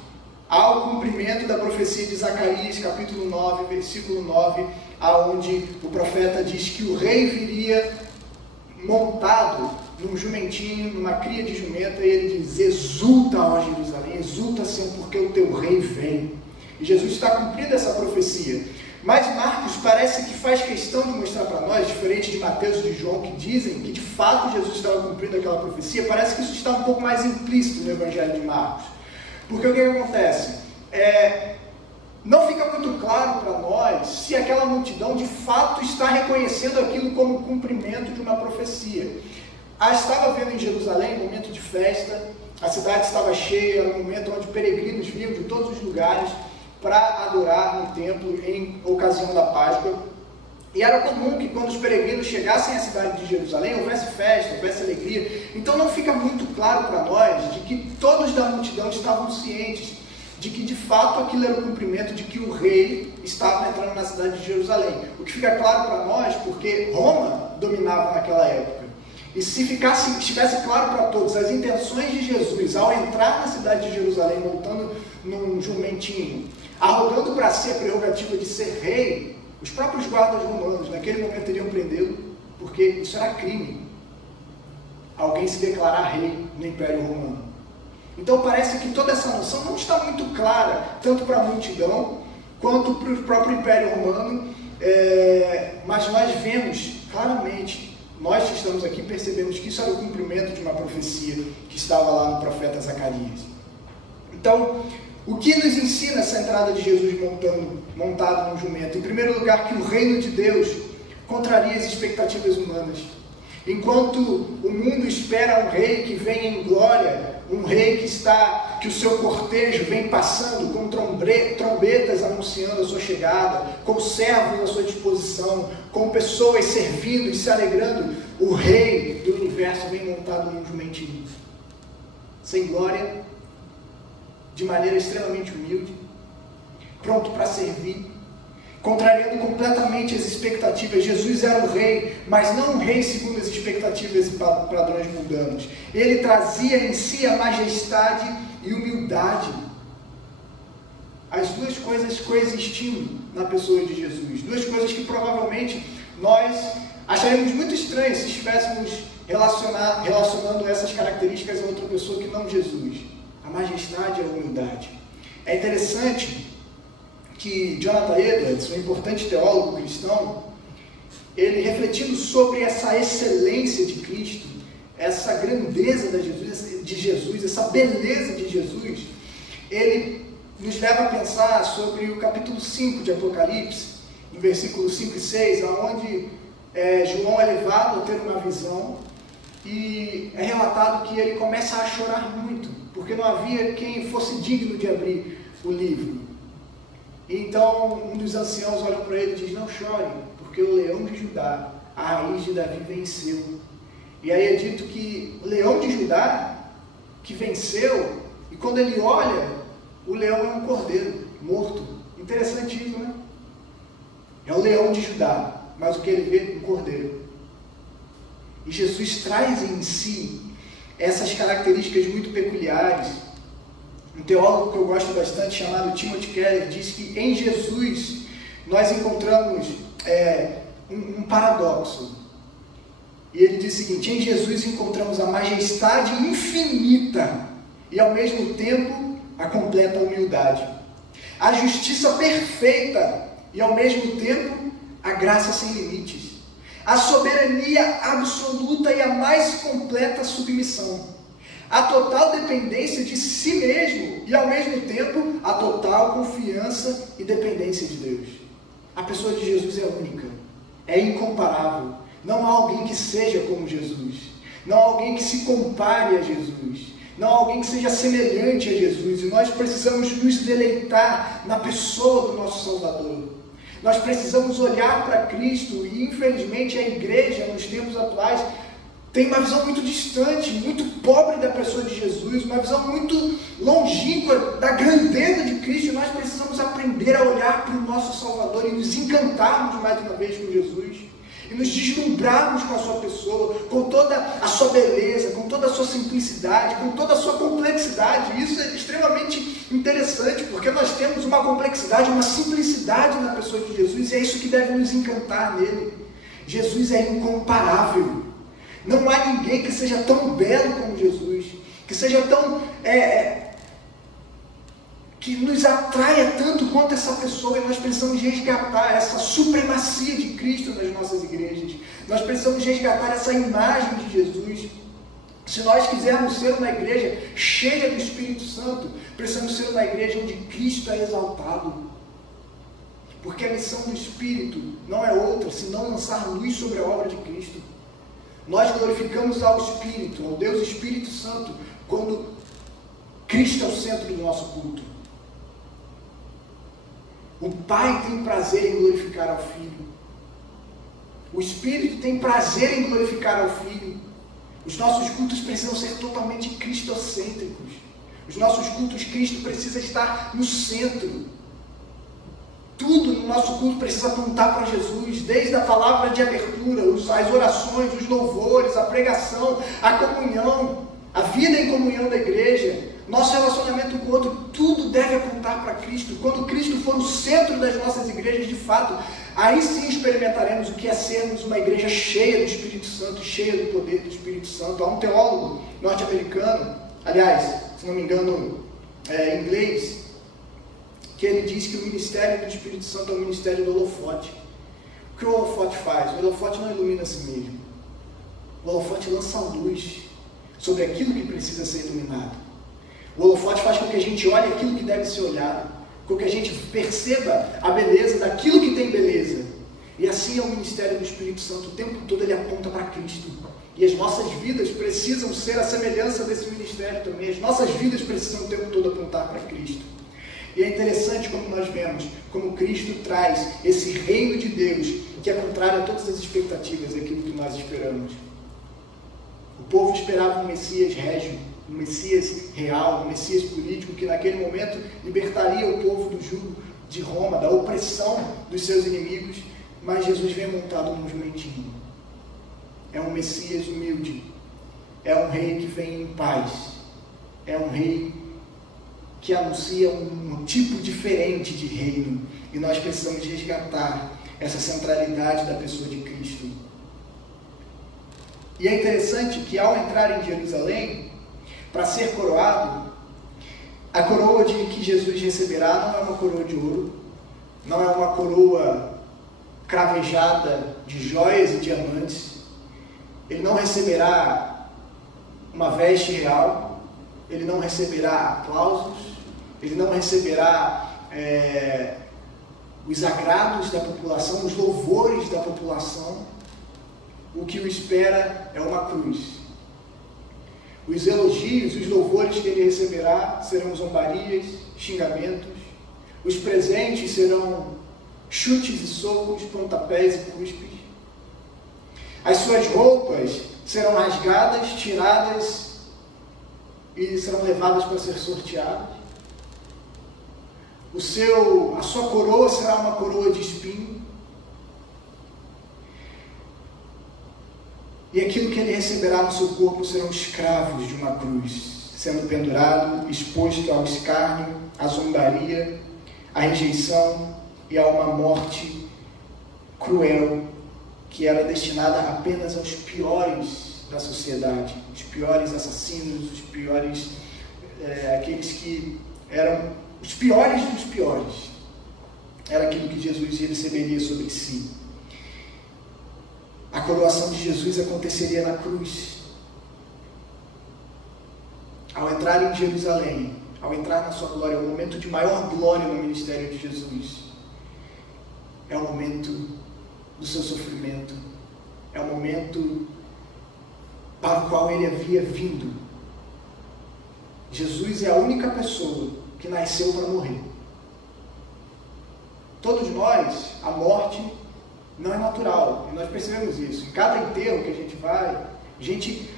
ao cumprimento da profecia de Zacarias, capítulo 9, versículo 9, aonde o profeta diz que o rei viria montado num jumentinho, numa cria de jumenta, e ele diz, exulta, ó Jerusalém, exulta, Senhor, porque o teu rei vem. E Jesus está cumprindo essa profecia. Mas Marcos parece que faz questão de mostrar para nós, diferente de Mateus e de João, que dizem que de fato Jesus estava cumprindo aquela profecia, parece que isso está um pouco mais implícito no Evangelho de Marcos. Porque o que acontece? Não fica muito claro para nós se aquela multidão de fato está reconhecendo aquilo como cumprimento de uma profecia. Estava havendo em Jerusalém um momento de festa, a cidade estava cheia, era um momento onde peregrinos vinham de todos os lugares para adorar no templo em ocasião da Páscoa. E era comum que quando os peregrinos chegassem à cidade de Jerusalém, houvesse festa, houvesse alegria. Então não fica muito claro para nós de que todos da multidão estavam cientes de que de fato aquilo era o cumprimento de que o rei estava entrando na cidade de Jerusalém. O que fica claro para nós, porque Roma dominava naquela época. E se estivesse claro para todos as intenções de Jesus ao entrar na cidade de Jerusalém, montando num jumentinho, arrogando para si a prerrogativa de ser rei, os próprios guardas romanos naquele momento iriam prendê-lo, porque isso era crime. Alguém se declarar rei no Império Romano. Então parece que toda essa noção não está muito clara, tanto para a multidão, quanto para o próprio Império Romano, mas nós vemos claramente, nós que estamos aqui percebemos que isso era o cumprimento de uma profecia que estava lá no profeta Zacarias. Então, o que nos ensina essa entrada de Jesus montado num jumento? Em primeiro lugar, que o reino de Deus contraria as expectativas humanas. Enquanto o mundo espera um rei que venha em glória, um rei que o seu cortejo vem passando com trombetas anunciando a sua chegada, com servos à sua disposição, com pessoas servindo e se alegrando, o rei do universo vem montado num jumentinho, sem glória, de maneira extremamente humilde, pronto para servir, contrariando completamente as expectativas. Jesus era o rei, mas não um rei segundo as expectativas e padrões mundanos. Ele trazia em si a majestade e humildade. As duas coisas coexistindo na pessoa de Jesus. Duas coisas que provavelmente nós acharíamos muito estranhas se estivéssemos relacionando essas características a outra pessoa que não Jesus. A majestade e a humildade. É interessante que Jonathan Edwards, um importante teólogo cristão, ele refletindo sobre essa excelência de Cristo, essa grandeza de Jesus, essa beleza de Jesus, ele nos leva a pensar sobre o capítulo 5 de Apocalipse, no versículo 5 e 6, onde João é levado a ter uma visão e é relatado que ele começa a chorar muito, porque não havia quem fosse digno de abrir o livro. Então um dos anciãos olha para ele e diz: não chore, porque o leão de Judá, a raiz de Davi, venceu. E aí é dito que o leão de Judá, que venceu, e quando ele olha, o leão é um cordeiro morto. Interessante isso, né? É o leão de Judá, mas o que ele vê? Um cordeiro. E Jesus traz em si essas características muito peculiares. Um teólogo que eu gosto bastante, chamado Timothy Keller, diz que em Jesus nós encontramos um paradoxo. E ele diz o seguinte: em Jesus encontramos a majestade infinita e ao mesmo tempo a completa humildade, a justiça perfeita e ao mesmo tempo a graça sem limites, a soberania absoluta e a mais completa submissão, a total dependência de si mesmo e ao mesmo tempo a total confiança e dependência de Deus. A pessoa de Jesus é única, é incomparável. Não há alguém que seja como Jesus, não há alguém que se compare a Jesus, não há alguém que seja semelhante a Jesus. E nós precisamos nos deleitar na pessoa do nosso Salvador. Nós precisamos olhar para Cristo e infelizmente a igreja nos tempos atuais tem uma visão muito distante, muito pobre da pessoa de Jesus, uma visão muito longínqua da grandeza de Cristo. E nós precisamos aprender a olhar para o nosso Salvador e nos encantarmos mais uma vez com Jesus, e nos deslumbrarmos com a sua pessoa, com toda a sua beleza, com toda a sua simplicidade, com toda a sua complexidade. Isso é extremamente interessante, porque nós temos uma complexidade, uma simplicidade na pessoa de Jesus, e é isso que deve nos encantar nele. Jesus é incomparável. Não há ninguém que seja tão belo como Jesus, que seja tão... que nos atraia tanto quanto essa pessoa. E nós precisamos resgatar essa supremacia de Cristo nas nossas igrejas. Nós precisamos resgatar essa imagem de Jesus. Se nós quisermos ser uma igreja cheia do Espírito Santo, precisamos ser uma igreja onde Cristo é exaltado. Porque a missão do Espírito não é outra senão lançar luz sobre a obra de Cristo. Nós glorificamos ao Espírito, ao Deus Espírito Santo, quando Cristo é o centro do nosso culto. O Pai tem prazer em glorificar ao Filho. O Espírito tem prazer em glorificar ao Filho. Os nossos cultos precisam ser totalmente cristocêntricos. Os nossos cultos, Cristo precisa estar no centro. Tudo no nosso culto precisa apontar para Jesus, desde a palavra de abertura, as orações, os louvores, a pregação, a comunhão, a vida em comunhão da igreja, nosso relacionamento com o outro, tudo deve apontar para Cristo. Quando Cristo for no centro das nossas igrejas, de fato, aí sim experimentaremos o que é sermos uma igreja cheia do Espírito Santo, cheia do poder do Espírito Santo. Há um teólogo norte-americano, aliás, se não me engano, inglês, que ele diz que o ministério do Espírito Santo é o ministério do holofote. O que o holofote faz? O holofote não ilumina a si mesmo. O holofote lança luz sobre aquilo que precisa ser iluminado. O holofote faz com que a gente olhe aquilo que deve ser olhado, com que a gente perceba a beleza daquilo que tem beleza. E assim é o ministério do Espírito Santo. O tempo todo ele aponta para Cristo. E as nossas vidas precisam ser a semelhança desse ministério também. As nossas vidas precisam o tempo todo apontar para Cristo. E é interessante como nós vemos, como Cristo traz esse reino de Deus, que é contrário a todas as expectativas daquilo que nós esperamos. O povo esperava um Messias régio, um Messias real, um Messias político, que naquele momento libertaria o povo do jugo de Roma, da opressão dos seus inimigos, mas Jesus vem montado num jumentinho. É um Messias humilde, é um rei que vem em paz, é um rei que anuncia um tipo diferente de reino, e nós precisamos resgatar essa centralidade da pessoa de Cristo. E é interessante que ao entrar em Jerusalém, para ser coroado, a coroa que Jesus receberá não é uma coroa de ouro, não é uma coroa cravejada de joias e diamantes, ele não receberá uma veste real, ele não receberá aplausos, ele não receberá os agrados da população, os louvores da população. O que o espera é uma cruz. Os elogios, os louvores que ele receberá serão zombarias, xingamentos. Os presentes serão chutes e socos, pontapés e cuspes. As suas roupas serão rasgadas, tiradas e serão levadas para ser sorteadas. A sua coroa será uma coroa de espinho. E aquilo que ele receberá no seu corpo serão escravos de uma cruz, sendo pendurado, exposto ao escárnio, à zombaria, à rejeição e a uma morte cruel, que era destinada apenas aos piores da sociedade, os piores assassinos, os piores, aqueles que eram os piores dos piores. Era aquilo que Jesus receberia sobre si. A coroação de Jesus aconteceria na cruz. Ao entrar em Jerusalém, ao entrar na sua glória, é o momento de maior glória no ministério de Jesus. É o momento do seu sofrimento. É o momento para o qual ele havia vindo. Jesus é a única pessoa que nasceu para morrer. Todos nós, a morte não é natural, e nós percebemos isso. Em cada enterro que a gente vai,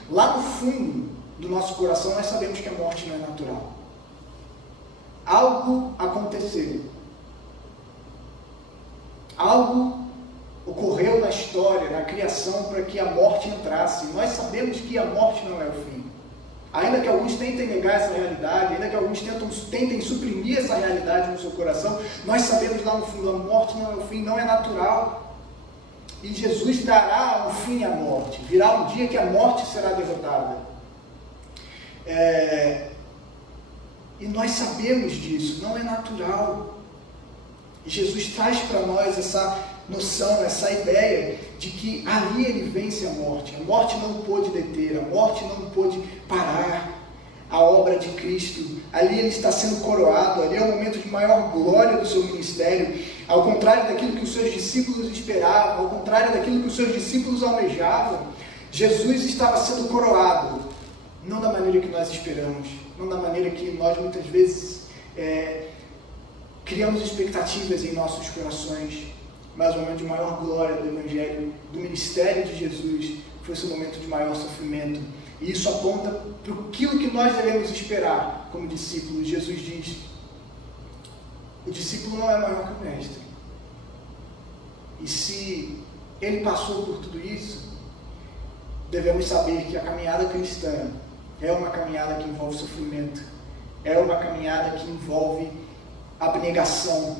lá no fundo do nosso coração, nós sabemos que a morte não é natural. Algo aconteceu. Algo ocorreu na história, na criação, para que a morte entrasse. Nós sabemos que a morte não é o fim. Ainda que alguns tentem negar essa realidade, ainda que alguns tentem suprimir essa realidade no seu coração, nós sabemos lá no fundo, a morte não é o fim, não é natural. E Jesus dará um fim à morte. Virá um dia que a morte será derrotada. E nós sabemos disso, não é natural. E Jesus traz para nós essa noção, essa ideia de que ali ele vence a morte. A morte não pôde deter, a morte não pôde parar a obra de Cristo. Ali ele está sendo coroado, ali é o momento de maior glória do seu ministério. Ao contrário daquilo que os seus discípulos esperavam, ao contrário daquilo que os seus discípulos almejavam, Jesus estava sendo coroado, não da maneira que nós esperamos, não da maneira que nós muitas vezes criamos expectativas em nossos corações, mas o momento de maior glória do Evangelho, do ministério de Jesus, foi esse momento de maior sofrimento. E isso aponta para aquilo que nós devemos esperar como discípulos. Jesus diz: o discípulo não é maior que o mestre. E se ele passou por tudo isso, devemos saber que a caminhada cristã é uma caminhada que envolve sofrimento, é uma caminhada que envolve abnegação,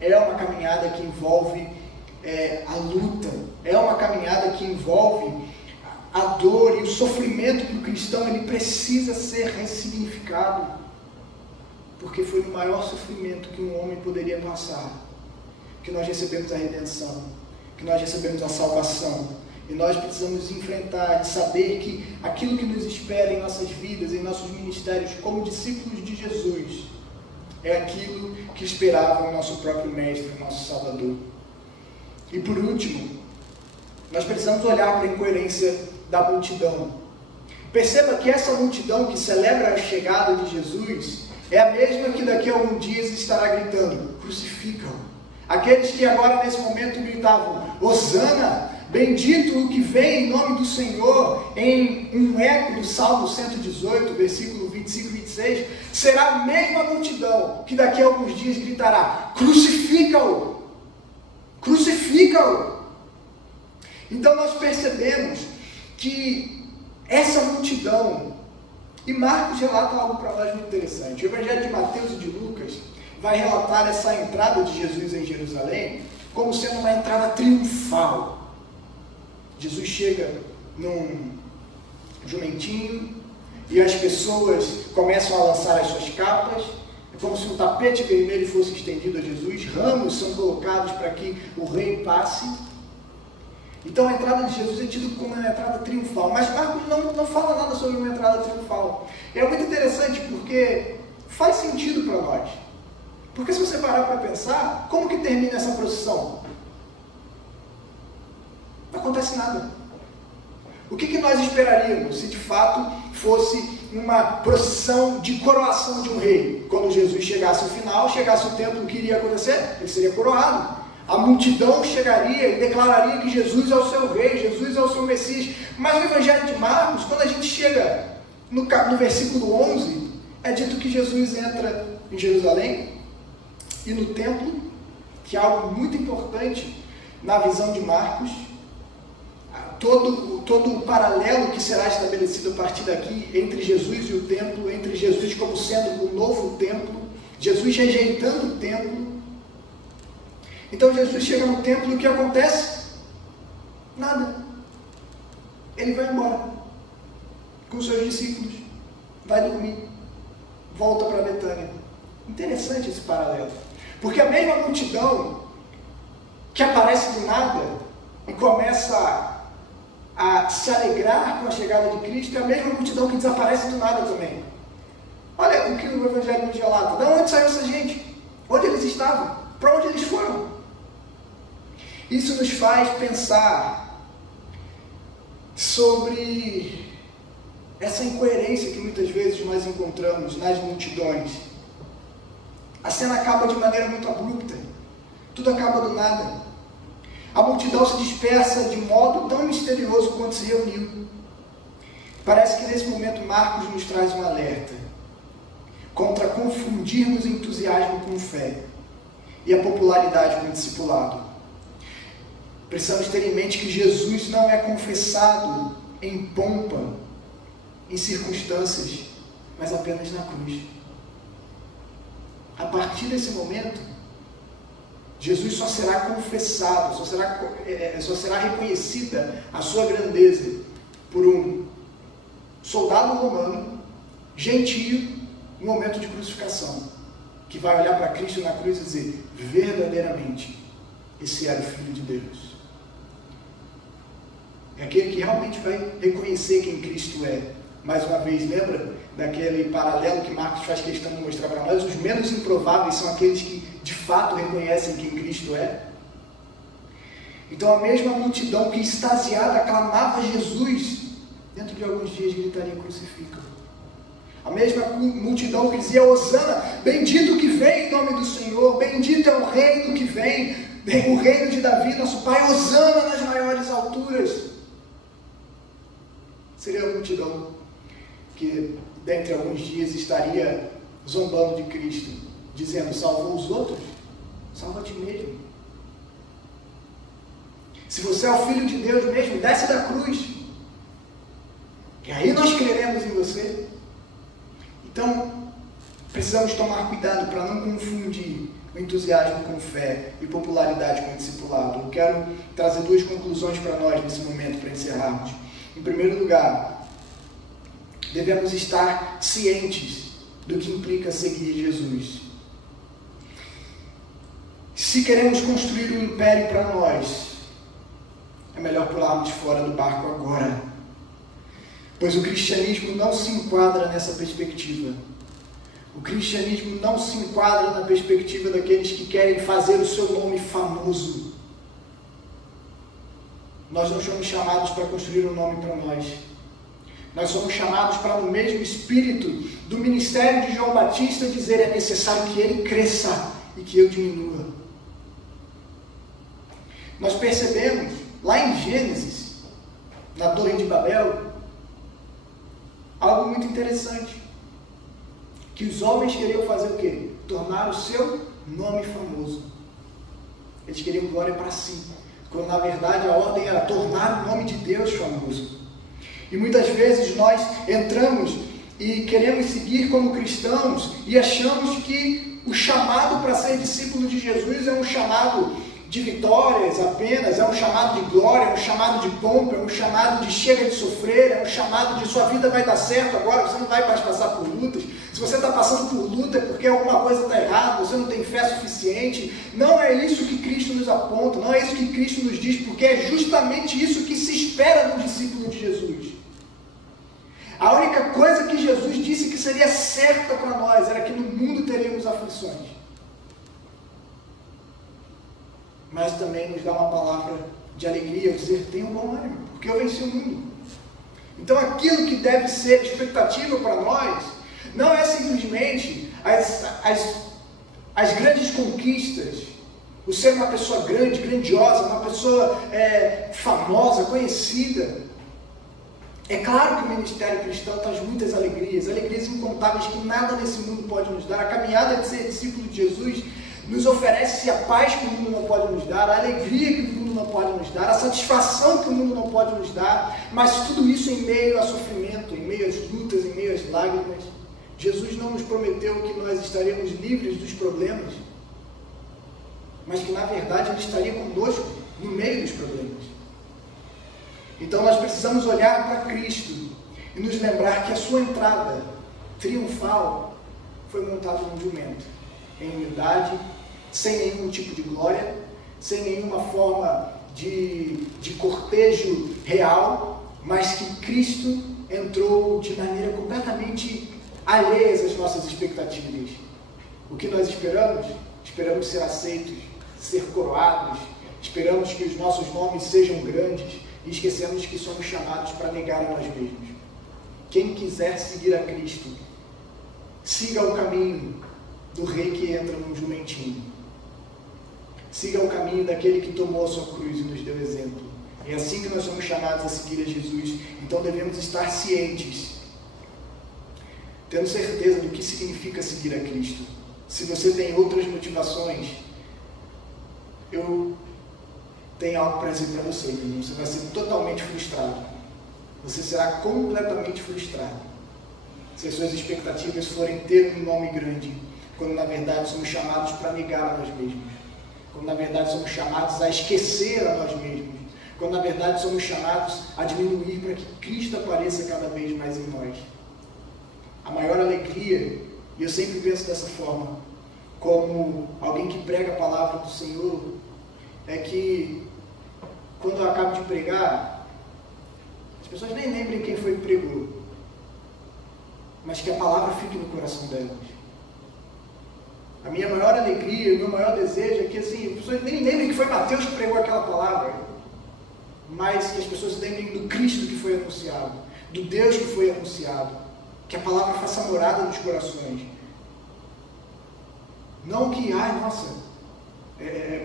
é uma caminhada que envolve a luta, é uma caminhada que envolve a dor e o sofrimento que o cristão ele precisa ser ressignificado, porque foi no maior sofrimento que um homem poderia passar que nós recebemos a redenção, que nós recebemos a salvação. E nós precisamos enfrentar e saber que aquilo que nos espera em nossas vidas, em nossos ministérios como discípulos de Jesus, é aquilo que esperava o nosso próprio Mestre, o nosso Salvador. E por último, nós precisamos olhar para a incoerência da multidão. Perceba que essa multidão que celebra a chegada de Jesus é a mesma que daqui a alguns dias estará gritando: crucificam. Aqueles que agora nesse momento gritavam: Hosana, bendito o que vem em nome do Senhor, em um eco do Salmo 118, versículo 25 e 26, será a mesma multidão que daqui a alguns dias gritará: crucifica-o! Crucifica-o! Então nós percebemos que essa multidão, e Marcos relata algo para nós muito interessante. O Evangelho de Mateus e de Lucas vai relatar essa entrada de Jesus em Jerusalém como sendo uma entrada triunfal. Jesus chega num jumentinho e as pessoas começam a lançar as suas capas. É como se um tapete vermelho fosse estendido a Jesus, ramos são colocados para que o rei passe. Então a entrada de Jesus é tida como uma entrada triunfal, mas Marcos não fala nada sobre uma entrada triunfal. É muito interessante porque faz sentido para nós. Porque se você parar para pensar, como que termina essa procissão? Não acontece nada. O que nós esperaríamos se de fato fosse uma procissão de coroação de um rei? Quando Jesus chegasse ao final, chegasse o tempo, o que iria acontecer? Ele seria coroado. A multidão chegaria e declararia que Jesus é o seu rei, Jesus é o seu Messias. Mas no Evangelho de Marcos, quando a gente chega no versículo 11, é dito que Jesus entra em Jerusalém e no templo, que é algo muito importante na visão de Marcos. Todo o paralelo que será estabelecido a partir daqui entre Jesus e o templo, entre Jesus como sendo o novo templo, Jesus rejeitando o templo. Então Jesus chega no templo e o que acontece? Nada. Ele vai embora com os seus discípulos, vai dormir, volta para Betânia. Interessante esse paralelo, porque a mesma multidão que aparece do nada e começa a se alegrar com a chegada de Cristo é a mesma multidão que desaparece do nada também. Olha o que o Evangelho nos relata. De onde saiu essa gente? Onde eles estavam? Para onde eles foram? Isso nos faz pensar sobre essa incoerência que muitas vezes nós encontramos nas multidões. A cena acaba de maneira muito abrupta. Tudo acaba do nada. A multidão se dispersa de modo tão misterioso quanto se reuniu. Parece que nesse momento Marcos nos traz um alerta contra confundirmos entusiasmo com fé e a popularidade com o discipulado. Precisamos ter em mente que Jesus não é confessado em pompa, em circunstâncias, mas apenas na cruz. A partir desse momento, Jesus só será confessado, só será reconhecida a sua grandeza por um soldado romano, gentio, no momento de crucificação, que vai olhar para Cristo na cruz e dizer: verdadeiramente, esse era o Filho de Deus. É aquele que realmente vai reconhecer quem Cristo é. Mais uma vez, lembra daquele paralelo que Marcos faz questão de mostrar para nós? Os menos improváveis são aqueles que de fato reconhecem quem Cristo é. Então a mesma multidão que extasiada aclamava Jesus, dentro de alguns dias gritaria: crucifica. A mesma multidão que dizia: Hosana, bendito que vem em nome do Senhor, bendito é o reino que vem, o reino de Davi, nosso pai, Hosana nas maiores alturas. Seria a multidão que, dentre alguns dias, estaria zombando de Cristo, dizendo: salvou os outros, salva a ti mesmo. Se você é o Filho de Deus mesmo, desce da cruz, que aí nós creremos em você. Então, precisamos tomar cuidado para não confundir o entusiasmo com fé e popularidade com discipulado. Eu quero trazer duas conclusões para nós nesse momento, para encerrarmos. Em primeiro lugar, devemos estar cientes do que implica seguir Jesus. Se queremos construir um império para nós, é melhor pularmos fora do barco agora, pois o cristianismo não se enquadra nessa perspectiva. O cristianismo não se enquadra na perspectiva daqueles que querem fazer o seu nome famoso. nós não somos chamados para construir um nome para nós. Nós somos chamados para, no mesmo espírito do ministério de João Batista, dizer: é necessário que ele cresça e que eu diminua. Nós percebemos, lá em Gênesis, na Torre de Babel, algo muito interessante. Que os homens queriam fazer o quê? Tornar o seu nome famoso. Eles queriam glória para si, quando na verdade a ordem era tornar o nome de Deus famoso. E muitas vezes nós entramos e queremos seguir como cristãos e achamos que o chamado para ser discípulo de Jesus é um chamado de vitórias apenas, é um chamado de glória, é um chamado de pompa, é um chamado de chega de sofrer, é um chamado de sua vida vai dar certo agora, você não vai mais passar por lutas. Se você está passando por luta é porque alguma coisa está errada, você não tem fé suficiente. Não é isso que Cristo nos aponta, não é isso que Cristo nos diz, porque é justamente isso que se espera do discípulo de Jesus. A única coisa que Jesus disse que seria certa para nós era que no mundo teríamos aflições. Mas também nos dá uma palavra de alegria, dizer: tenha um bom ânimo, porque eu venci o mundo. Então aquilo que deve ser expectativa para nós, não é simplesmente as grandes conquistas, o ser uma pessoa grande, grandiosa, uma pessoa famosa, conhecida. É claro que o ministério cristão traz muitas alegrias incontáveis que nada nesse mundo pode nos dar. A caminhada de ser discípulo de Jesus nos oferece a paz que o mundo não pode nos dar, a alegria que o mundo não pode nos dar, a satisfação que o mundo não pode nos dar, mas tudo isso em meio a sofrimento, em meio às lutas, em meio às lágrimas. Jesus não nos prometeu que nós estaríamos livres dos problemas, mas que na verdade Ele estaria conosco no meio dos problemas. Então nós precisamos olhar para Cristo e nos lembrar que a sua entrada triunfal foi montada num jumento, em humildade, sem nenhum tipo de glória, sem nenhuma forma de cortejo real, mas que Cristo entrou de maneira completamente alheia às nossas expectativas. O que nós esperamos? Esperamos ser aceitos, ser coroados, esperamos que os nossos nomes sejam grandes e esquecemos que somos chamados para negar a nós mesmos. Quem quiser seguir a Cristo, siga o caminho do rei que entra num jumentinho. Siga o caminho daquele que tomou a sua cruz e nos deu exemplo. É assim que nós somos chamados a seguir a Jesus. Então devemos estar cientes, tendo certeza do que significa seguir a Cristo. Se você tem outras motivações, eu tenho algo para dizer para você, irmão. Você vai ser totalmente frustrado. Você será completamente frustrado se as suas expectativas forem ter um nome grande, quando na verdade somos chamados para negar a nós mesmos, quando na verdade somos chamados a esquecer a nós mesmos, quando na verdade somos chamados a diminuir para que Cristo apareça cada vez mais em nós. A maior alegria, e eu sempre penso dessa forma, como alguém que prega a palavra do Senhor, é que quando eu acabo de pregar, as pessoas nem lembrem quem foi que pregou, mas que a palavra fique no coração delas. A minha maior alegria, o meu maior desejo é que assim, as pessoas nem lembrem que foi Mateus que pregou aquela palavra, mas que as pessoas lembrem do Cristo que foi anunciado, do Deus que foi anunciado, que a palavra faça morada nos corações. Não que,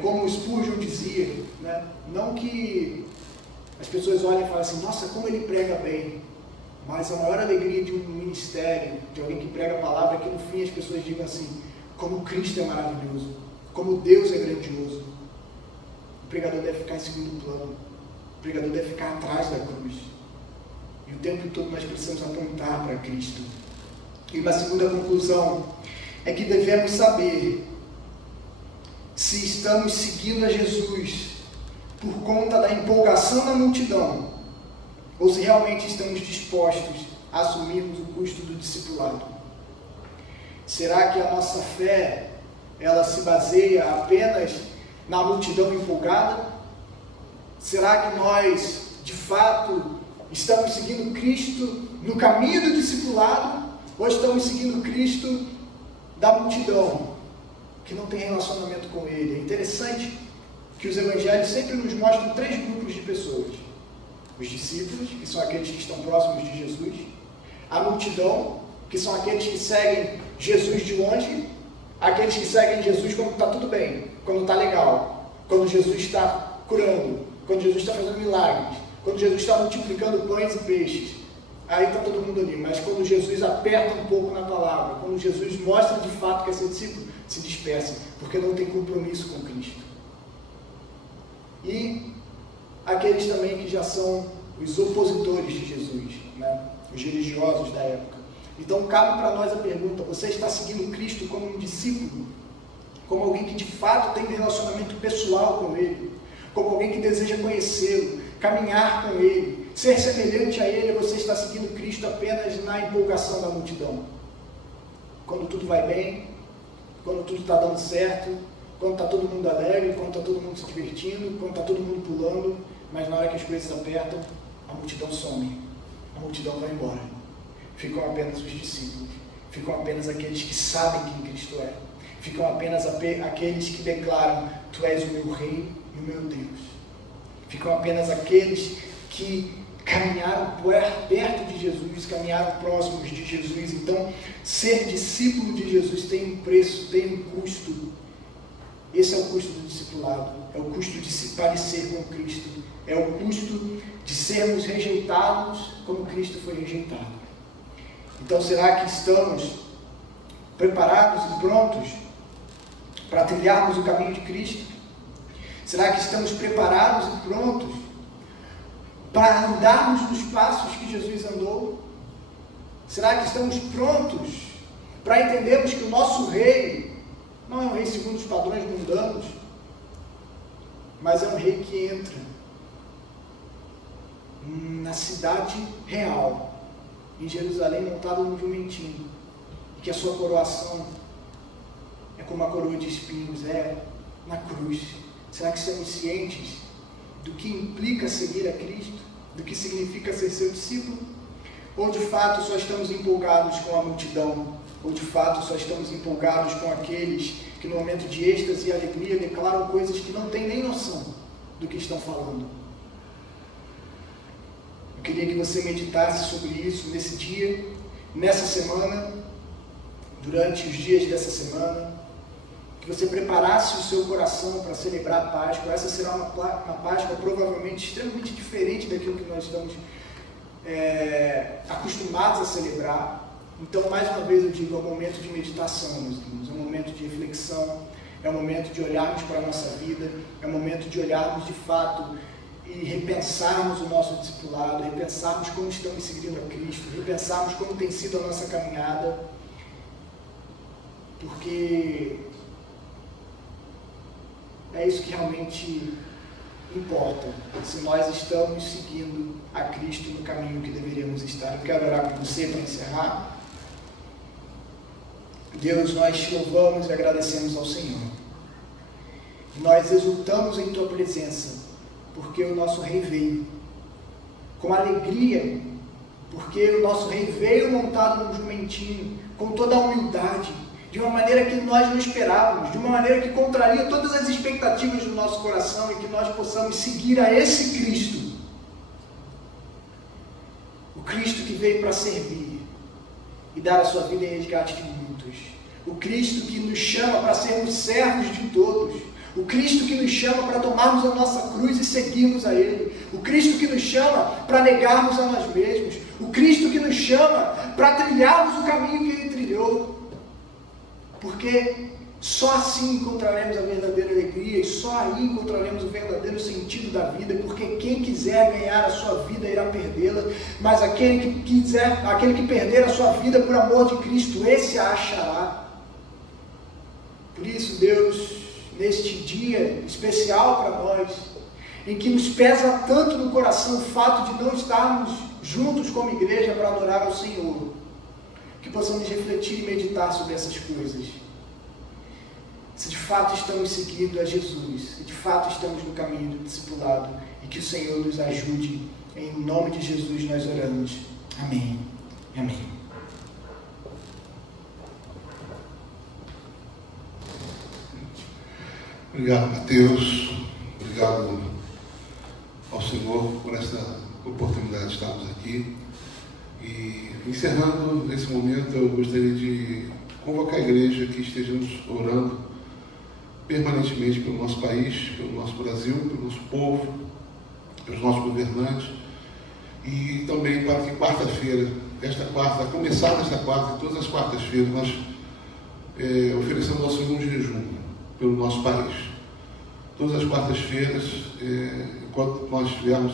como o Spurgeon dizia, né? Não que as pessoas olhem e falem assim: nossa, como ele prega bem. Mas a maior alegria de um ministério, de alguém que prega a palavra, é que no fim as pessoas digam assim: como Cristo é maravilhoso, como Deus é grandioso. O pregador deve ficar em segundo plano, o pregador deve ficar atrás da cruz. E o tempo todo nós precisamos apontar para Cristo. E uma segunda conclusão é que devemos saber se estamos seguindo a Jesus por conta da empolgação da multidão, ou se realmente estamos dispostos a assumirmos o custo do discipulado. Será que a nossa fé, ela se baseia apenas na multidão empolgada? Será que nós, de fato, estamos seguindo Cristo no caminho do discipulado, ou estamos seguindo Cristo da multidão, que não tem relacionamento com Ele? É interessante que os evangelhos sempre nos mostram 3 grupos de pessoas. os discípulos, que são aqueles que estão próximos de Jesus, a multidão, que são aqueles que seguem Jesus de longe, aqueles que seguem Jesus quando está tudo bem, quando está legal, quando Jesus está curando, quando Jesus está fazendo milagres, quando Jesus está multiplicando pães e peixes. Aí está todo mundo ali, mas quando Jesus aperta um pouco na palavra, quando Jesus mostra de fato que é seu discípulo, se dispersa, porque não tem compromisso com Cristo. E aqueles também que já são os opositores de Jesus, né? Os religiosos da época. Então cabe para nós a pergunta: você está seguindo Cristo como um discípulo? Como alguém que de fato tem um relacionamento pessoal com Ele? Como alguém que deseja conhecê-lo, caminhar com Ele, ser semelhante a Ele? Ou você está seguindo Cristo apenas na empolgação da multidão? Quando tudo vai bem, quando tudo está dando certo, quando está todo mundo alegre, quando está todo mundo se divertindo, quando está todo mundo pulando, mas na hora que as coisas apertam, a multidão some, a multidão vai embora. Ficam apenas os discípulos, ficam apenas aqueles que sabem quem Cristo é, ficam apenas aqueles que declaram: Tu és o meu Rei e o meu Deus. Ficam apenas aqueles que caminharam perto de Jesus, caminharam próximos de Jesus. Então, ser discípulo de Jesus tem um preço, tem um custo. Esse é o custo do discipulado, é o custo de se parecer com Cristo, é o custo de sermos rejeitados como Cristo foi rejeitado. Então, será que estamos preparados e prontos para trilharmos o caminho de Cristo? Será que estamos preparados e prontos para andarmos nos passos que Jesus andou? Será que estamos prontos para entendermos que o nosso Rei não é um rei segundo os padrões mundanos, mas é um rei que entra na cidade real, em Jerusalém, montado num jumentinho, e que a sua coroação é como uma coroa de espinhos, é na cruz. Será que estamos cientes do que implica seguir a Cristo, do que significa ser seu discípulo? Ou de fato só estamos empolgados com a multidão? Ou de fato só estamos empolgados com aqueles que no momento de êxtase e alegria declaram coisas que não têm nem noção do que estão falando? Eu queria que você meditasse sobre isso nesse dia, nessa semana, durante os dias dessa semana, que você preparasse o seu coração para celebrar a Páscoa. Essa será uma Páscoa provavelmente extremamente diferente daquilo que nós estamos acostumados a celebrar. Então, mais uma vez eu digo, é um momento de meditação, meus irmãos, é um momento de reflexão, é um momento de olharmos para a nossa vida, é um momento de olharmos de fato e repensarmos o nosso discipulado, repensarmos como estamos seguindo a Cristo, repensarmos como tem sido a nossa caminhada, porque é isso que realmente importa, se nós estamos seguindo a Cristo no caminho que deveríamos estar. Eu quero orar com você para encerrar. Deus, nós te louvamos e agradecemos ao Senhor. Nós exultamos em Tua presença, porque o nosso Rei veio com alegria, porque o nosso Rei veio montado num jumentinho, com toda a humildade, de uma maneira que nós não esperávamos, de uma maneira que contraria todas as expectativas do nosso coração, e que nós possamos seguir a esse Cristo, o Cristo que veio para servir e dar a sua vida em resgate de muitos, o Cristo que nos chama para sermos servos de todos, o Cristo que nos chama para tomarmos a nossa cruz e seguirmos a Ele, o Cristo que nos chama para negarmos a nós mesmos, o Cristo que nos chama para trilharmos o caminho que Ele trilhou, porque só assim encontraremos a verdadeira alegria, e só aí encontraremos o verdadeiro sentido da vida, porque quem quiser ganhar a sua vida irá perdê-la, mas aquele que perder a sua vida por amor de Cristo, esse a achará. Por isso, Deus, neste dia especial para nós, em que nos pesa tanto no coração o fato de não estarmos juntos como igreja para adorar ao Senhor, que possamos refletir e meditar sobre essas coisas. Se de fato estamos seguindo a Jesus, se de fato estamos no caminho do discipulado, e que o Senhor nos ajude. Em nome de Jesus nós oramos. Amém. Amém. Obrigado, Mateus. Obrigado ao Senhor por essa oportunidade aqui. E encerrando nesse momento, eu gostaria de convocar a igreja que estejamos orando permanentemente pelo nosso país, pelo nosso Brasil, pelo nosso povo, pelos nossos governantes, e também para que quarta-feira, a começar desta quarta, e todas as quartas-feiras, nós oferecemos ao Senhor um jejum pelo nosso país. Todas as quartas-feiras, enquanto nós estivermos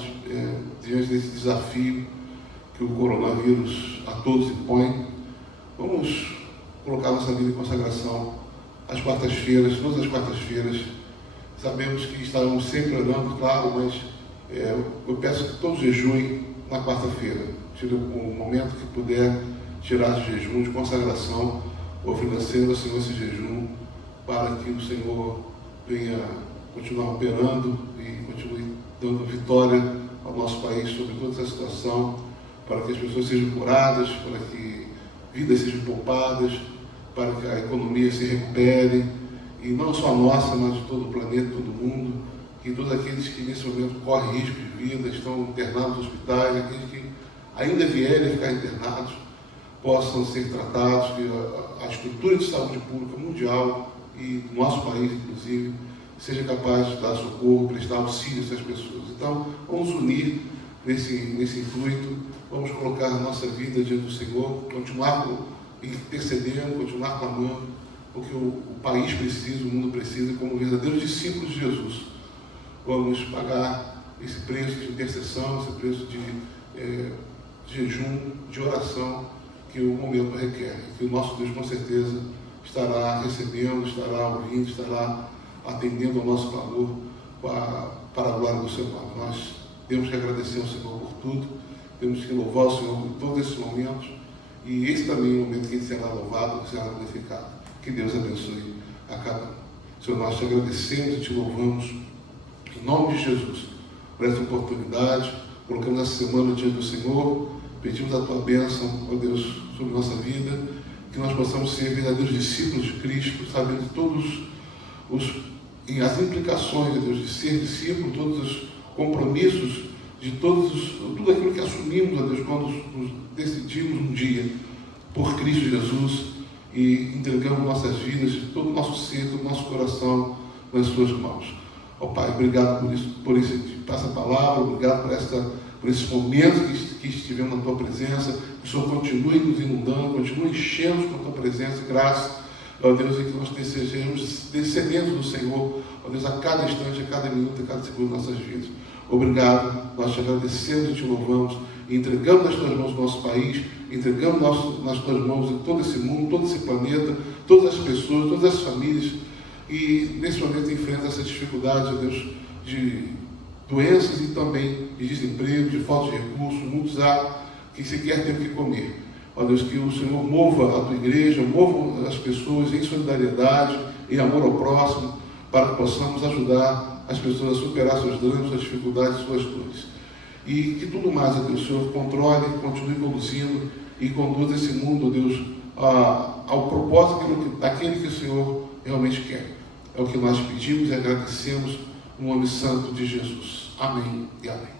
diante desse desafio que o coronavírus a todos impõe, vamos colocar nossa vida em consagração às quartas-feiras, todas as quartas-feiras. Sabemos que estamos sempre orando, claro, mas eu peço que todos jejuem na quarta-feira. Tire o momento que puder tirar de jejum, de consagração, oferecendo ao Senhor esse jejum, para que o Senhor venha continuar operando e continue dando vitória ao nosso país sobre toda essa situação, para que as pessoas sejam curadas, para que vidas sejam poupadas, para que a economia se recupere, e não só a nossa, mas de todo o planeta, todo mundo, que todos aqueles que nesse momento correm risco de vida, estão internados nos hospitais, aqueles que ainda vierem a ficar internados, possam ser tratados, que a estrutura de saúde pública mundial e do nosso país, inclusive, seja capaz de dar socorro, prestar auxílio a essas pessoas. Então, vamos unir nesse intuito, vamos colocar a nossa vida diante do Senhor, continuar intercedendo, continuar clamando, porque o país precisa, o mundo precisa, como verdadeiros discípulos de Jesus. Vamos pagar esse preço de intercessão, esse preço de jejum, de oração, que o momento requer, que o nosso Deus com certeza estará recebendo, estará ouvindo, estará atendendo ao nosso clamor para a glória do seu nome. Nós temos que agradecer ao Senhor por tudo, temos que louvar o Senhor por todos esses momentos, e esse também é o momento que ele será louvado, que será glorificado. Que Deus abençoe a cada um. Senhor, nós te agradecemos e te louvamos em nome de Jesus por essa oportunidade, colocamos essa semana diante do Senhor, pedimos a tua bênção, ó Deus, sobre nossa vida, que nós possamos ser verdadeiros discípulos de Cristo, sabendo todos as implicações, ó Deus, de ser discípulo, todos os compromissos, de tudo aquilo que assumimos, ó Deus, quando nos decidimos um dia por Cristo Jesus e entregamos nossas vidas, todo o nosso ser, todo o nosso coração nas suas mãos. Ó Pai, obrigado por essa palavra, obrigado por esses momentos que estivemos na tua presença, que o Senhor continue nos inundando, continue enchendo com a tua presença e graça, ó Deus, e que nós desejemos descendendo do Senhor, ó Deus, a cada instante, a cada minuto, a cada segundo de nossas vidas. Obrigado, nós te agradecemos e te louvamos, e entregamos nas tuas mãos o nosso país, entregamos nas tuas mãos todo esse mundo, todo esse planeta, todas as pessoas, todas as famílias, e nesse momento enfrenta essa dificuldade, ó Deus, de doenças e também de desemprego, de falta de recursos, muitos há que sequer têm o que comer. Ó Deus, que o Senhor mova a tua igreja, mova as pessoas em solidariedade, em amor ao próximo, para que possamos ajudar as pessoas a superar seus dramas, suas dificuldades, suas dores. E que tudo mais, ó Deus, o Senhor controle, continue conduzindo e conduza esse mundo, ó Deus, ao propósito daquele que o Senhor realmente quer. É o que nós pedimos e agradecemos no nome santo de Jesus. Amém e amém.